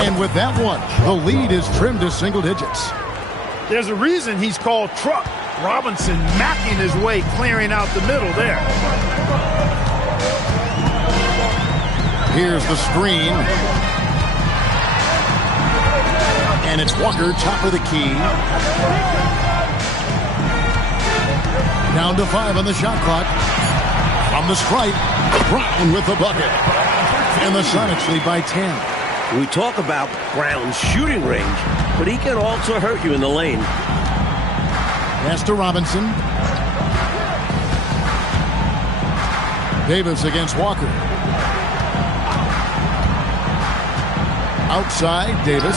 And with that one, the lead is trimmed to single digits. There's a reason he's called Truck. Robinson macking his way, clearing out the middle there. Here's the screen. And it's Walker, top of the key. Down to 5 on the shot clock. From the stripe, Brown with the bucket. And the Sonics lead by 10. We talk about Brown's shooting range, but he can also hurt you in the lane. Pass to Robinson. Davis against Walker. Outside, Davis.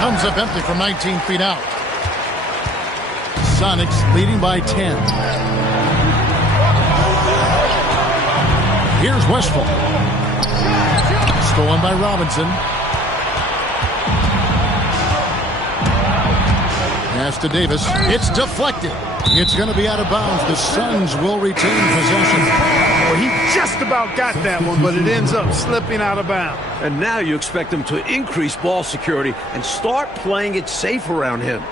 Comes up empty from 19 feet out. Sonics leading by 10. Here's Westphal. Stolen by Robinson. Pass to Davis. It's deflected. It's going to be out of bounds. The Suns will retain possession. Well, he just about got that one, but it ends up slipping out of bounds. And now you expect them to increase ball security and start playing it safe around him.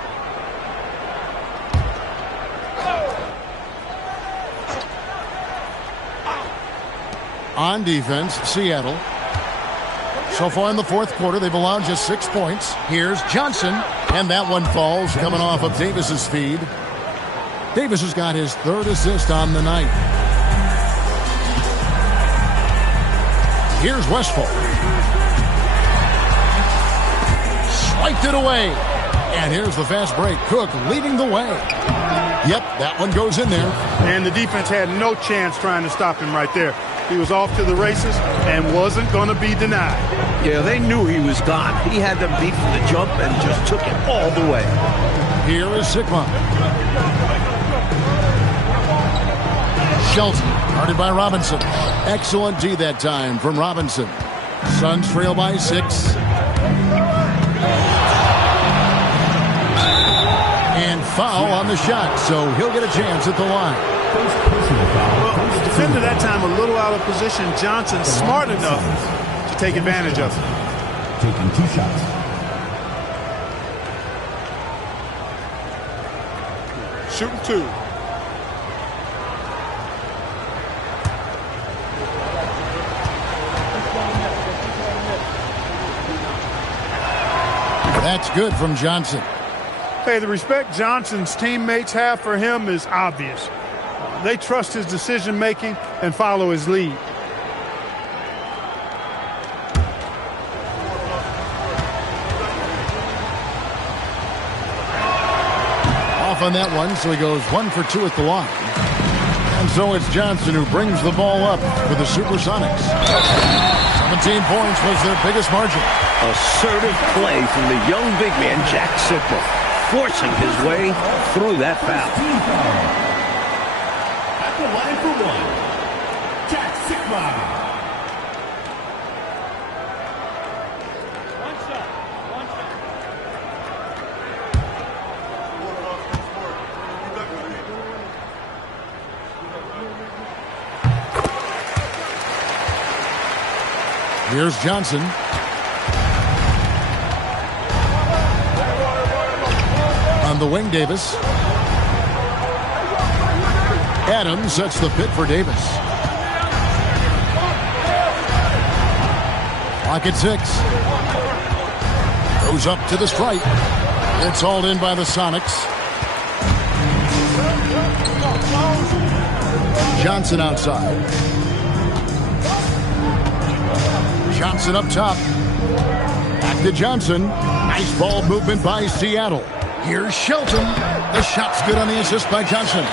On defense, Seattle. So far in the fourth quarter, they've allowed just 6 points. Here's Johnson, and that one falls coming off of Davis's feed. Davis has got his 3rd assist on the night. Here's Westphal. Swiped it away. And here's the fast break. Cook leading the way. Yep, that one goes in there. And the defense had no chance trying to stop him right there. He was off to the races and wasn't going to be denied. Yeah, they knew he was gone. He had them beat from the jump and just took it all the way. Here is Sigma. Shelton, guarded by Robinson. Excellent D that time from Robinson. Suns trail by 6. And foul on the shot, so he'll get a chance at the line. Well, defender that time a little out of position. Johnson smart enough to take advantage of it. Taking 2 shots. Shooting 2. That's good from Johnson. Hey, the respect Johnson's teammates have for him is obvious. They trust his decision-making and follow his lead. Off on that one, so he goes 1 for 2 at the line. And so it's Johnson who brings the ball up for the SuperSonics. 17 points was their biggest margin. Assertive play from the young big man, Jack Sigma, forcing his way through that foul. At the line for 1, Jack Sigma. One shot. Here's Johnson. On the wing, Davis. Adams sets the pick for Davis. Clock at 6. Goes up to the stripe. It's hauled in by the Sonics. Johnson outside. Johnson up top. Back to Johnson. Nice ball movement by Seattle. Here's Shelton. The shot's good on the assist by Johnson.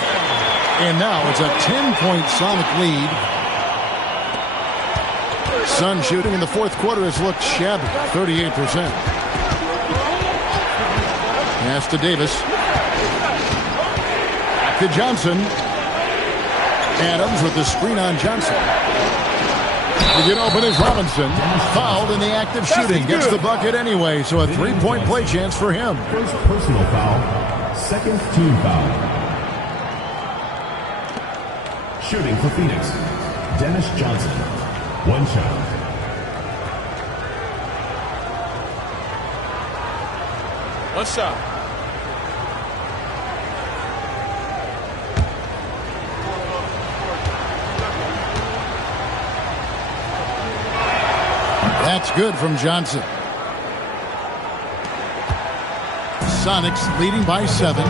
And now it's a 10-point Sonic lead. Sun shooting in the fourth quarter has looked shabby, 38%. Pass to Davis. Back to Johnson. Adams with the screen on Johnson. To get open is Robinson. Fouled in the act of shooting. Gets the bucket anyway, so a three-point play chance for him. First personal foul. Second team foul. Shooting for Phoenix, Dennis Johnson. One shot. One shot. That's good from Johnson. Sonics leading by 7.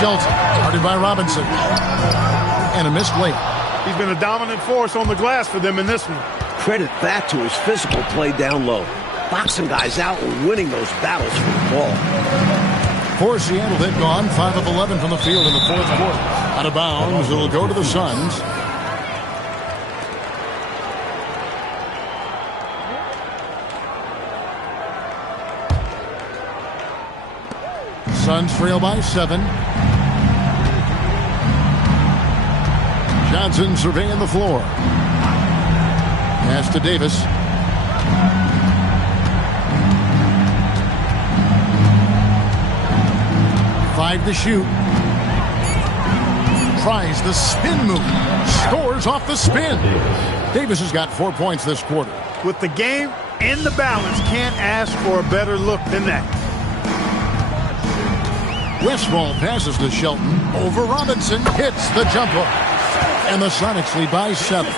Shelton, guarded by Robinson. And a missed layup. He's been a dominant force on the glass for them in this one. Credit that to his physical play down low. Boxing guys out and winning those battles for the ball. For Seattle, they've gone 5 of 11 from the field in the fourth quarter. Out of bounds, it'll go to the Suns. Suns trail by 7. Johnson surveying the floor. Pass to Davis. Five to shoot. Tries the spin move. Scores off the spin. Davis has got 4 points this quarter. With the game in the balance, can't ask for a better look than that. Westfall passes to Shelton. Over Robinson. Hits the jumper. And the Sonics lead by 7.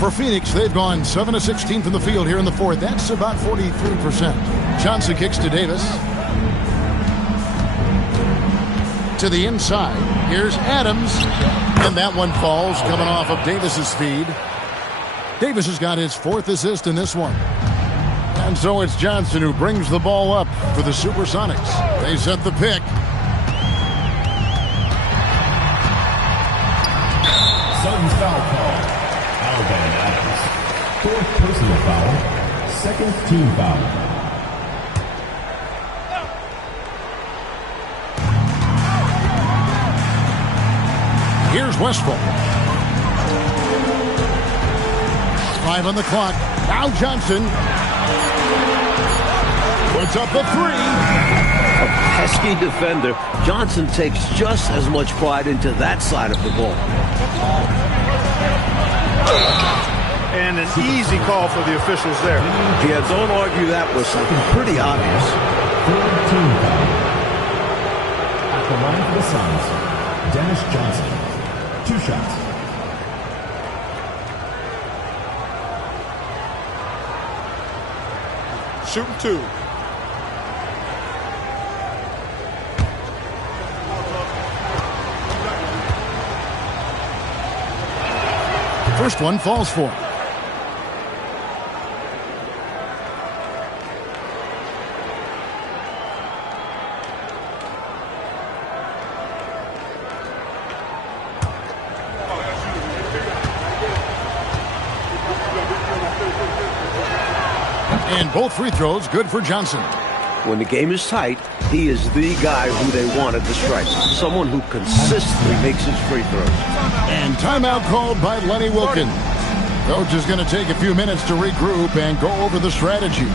For Phoenix, they've gone 7 of 16 from the field here in the fourth. That's about 43%. Johnson kicks to Davis. To the inside. Here's Adams. And that one falls, coming off of Davis's feed. Davis has got his 4th assist in this one. And so it's Johnson who brings the ball up for the SuperSonics. They set the pick. Suns foul call. Alban Adams. 4th personal foul. 2nd team foul. Here's Westfall. 5 on the clock. Now Johnson puts up the 3. A pesky defender, Johnson takes just as much pride into that side of the ball. And an easy call for the officials there. Yeah, don't argue that with something pretty obvious. 3rd team foul. At the line for the Suns, Dennis Johnson. 2 shots. Shooting 2. First one falls for him. And both free throws good for Johnson. When the game is tight, he is the guy who they want at the stripe. Someone who consistently makes his free throws. And timeout called by Lenny Wilkins. Coach is going to take a few minutes to regroup and go over the strategy.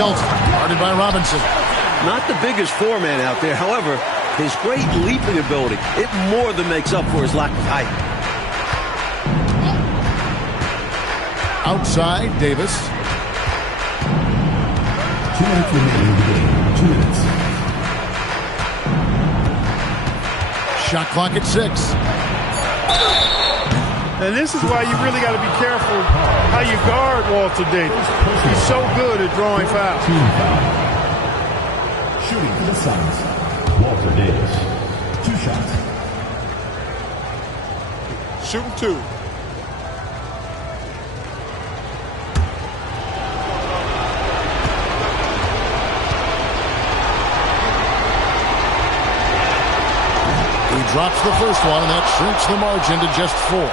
Shelton, guarded by Robinson. Not the biggest foreman out there. However, his great leaping ability, it more than makes up for his lack of height. Outside, Davis. 2 minutes remaining in the game. 2 minutes. Shot clock at 6. And this is why you really got to be careful how you guard Walter Davis. He's so good at drawing fouls. Team foul. Shooting for the Suns, Walter Davis. 2 shots. Shooting 2. He drops the first one, and that shrinks the margin to just 4.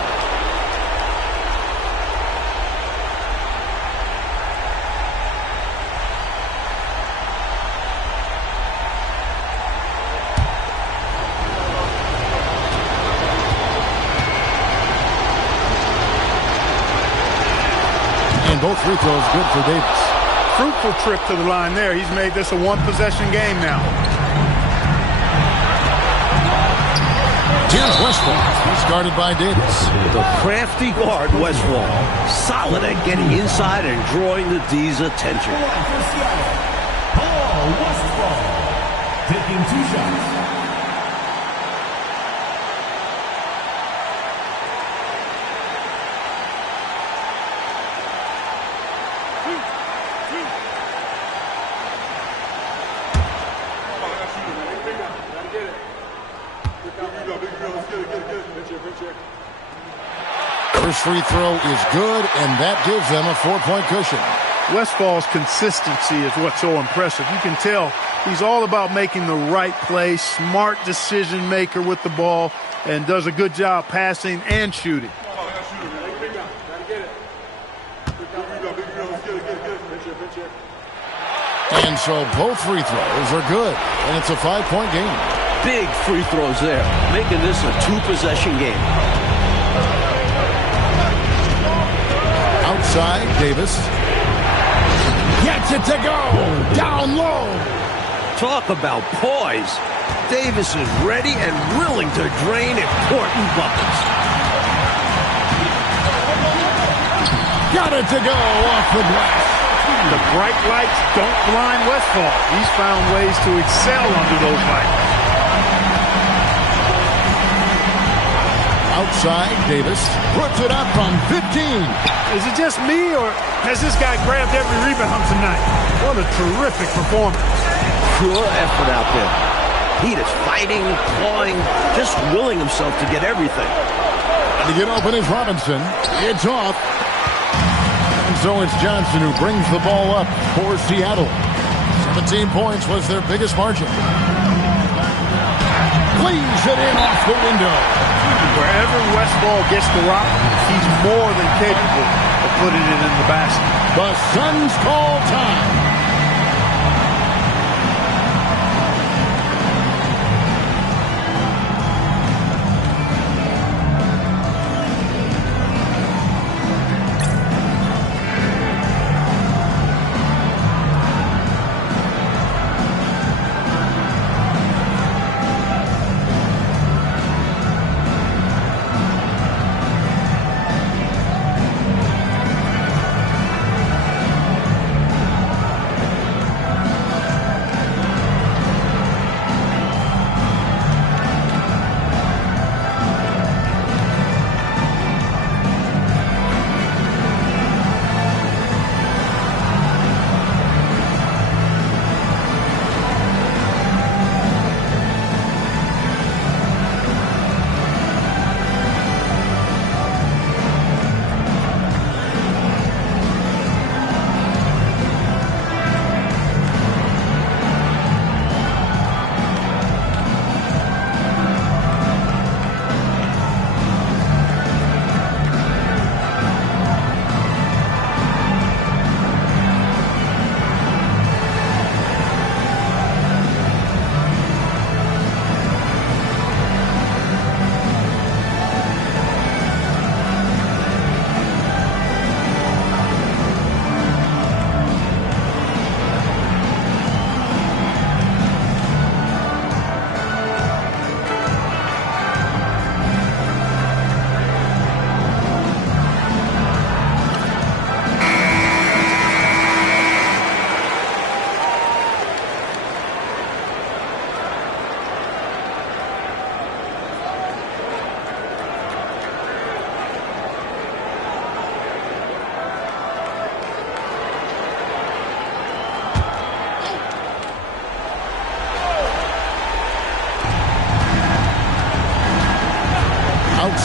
And both free throws good for Davis. Fruitful trip to the line there. He's made this a one-possession game now. Here's Westfall. He's guarded by Davis. The crafty guard, Westfall. Solid at getting inside and drawing the D's attention. Paul Westfall. Taking 2 shots. First free throw is good, and that gives them a 4-point cushion. Westfall's consistency is what's so impressive. You can tell he's all about making the right play, smart decision maker with the ball, and does a good job passing and shooting. And so both free throws are good, and it's a 5-point game. Big free throws there, making this a 2-possession game. Outside, Davis. Gets it to go. Down low. Talk about poise. Davis is ready and willing to drain important buckets. Got it to go off the glass. The bright lights don't blind Westfall. He's found ways to excel under those lights. Outside, Davis puts it up from 15. Is it just me, or has this guy grabbed every rebound tonight? What a terrific performance. Pure effort out there. He is fighting, clawing, just willing himself to get everything. And to get open is Robinson. It's off. And so it's Johnson who brings the ball up for Seattle. 17 points was their biggest margin. Leaves it in off the window. Wherever Westfall gets the rock, he's more than capable of putting it in the basket. The Suns call time.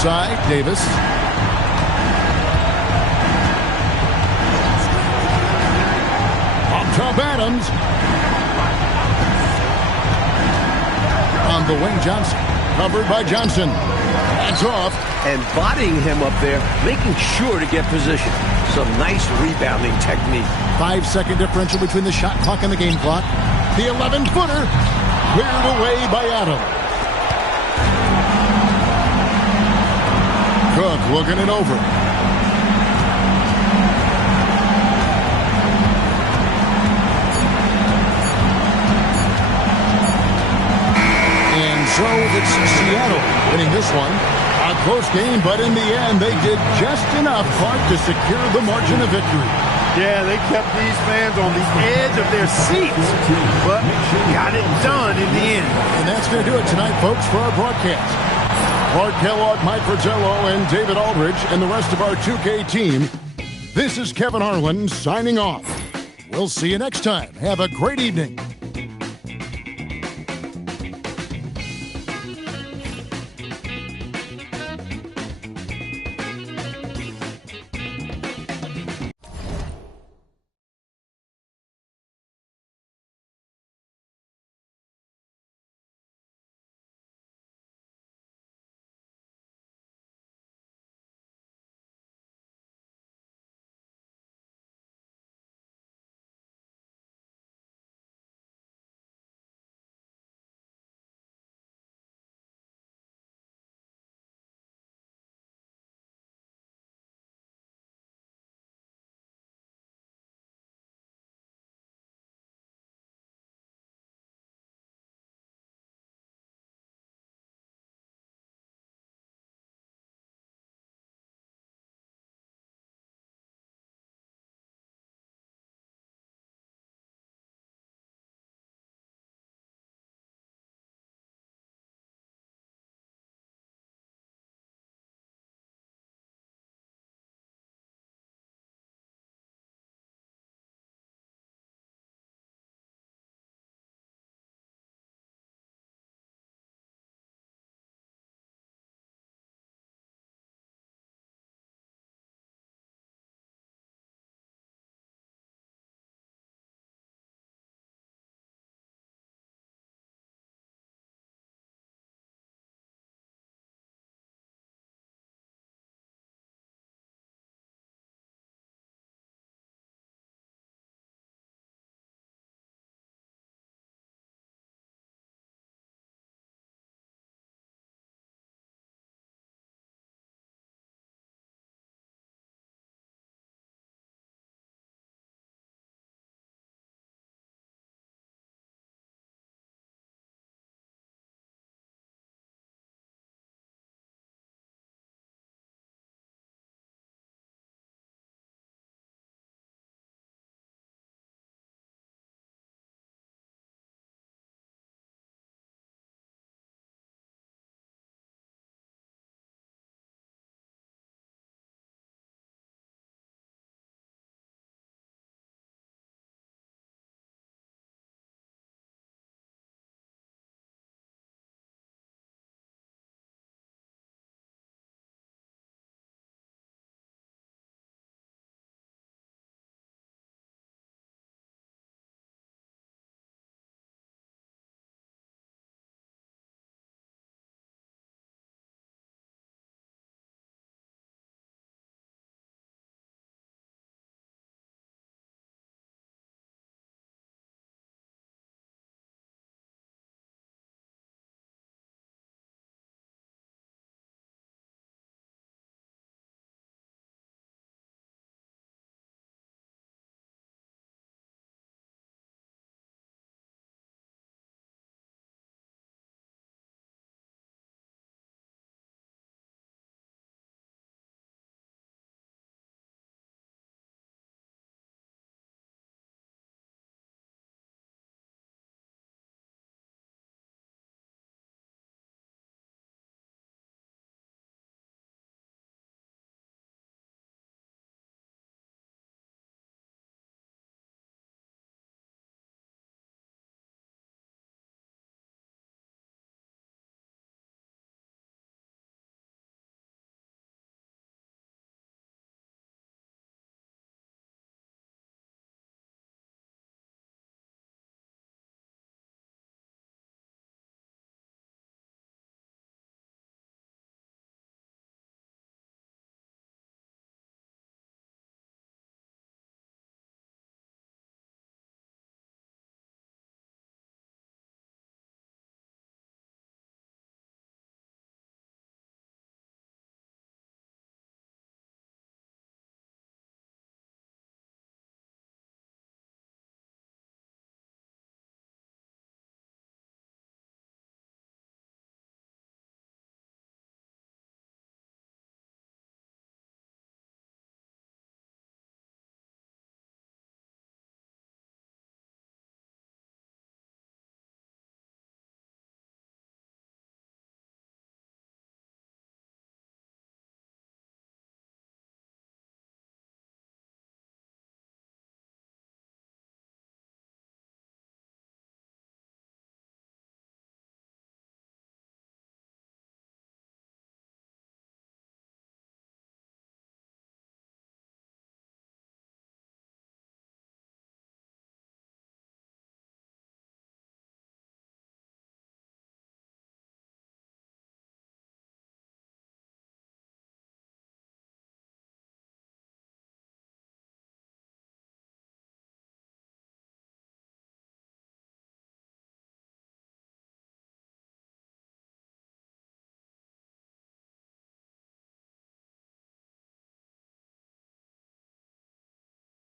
side, Davis. Up top, Adams. On the wing, Johnson. Covered by Johnson. That's off. And bodying him up there, making sure to get position. Some nice rebounding technique. 5-second differential between the shot clock and the game clock. The 11-footer cleared away by Adams. Cook looking it over. And so it's Seattle winning this one. A close game, but in the end, they did just enough, Clark, to secure the margin of victory. Yeah, they kept these fans on the edge of their seats, but got it done in the end. And that's going to do it tonight, folks, for our broadcast. Clark Kellogg, Mike Fratello, and David Aldridge, and the rest of our 2K team. This is Kevin Harlan signing off. We'll see you next time. Have a great evening.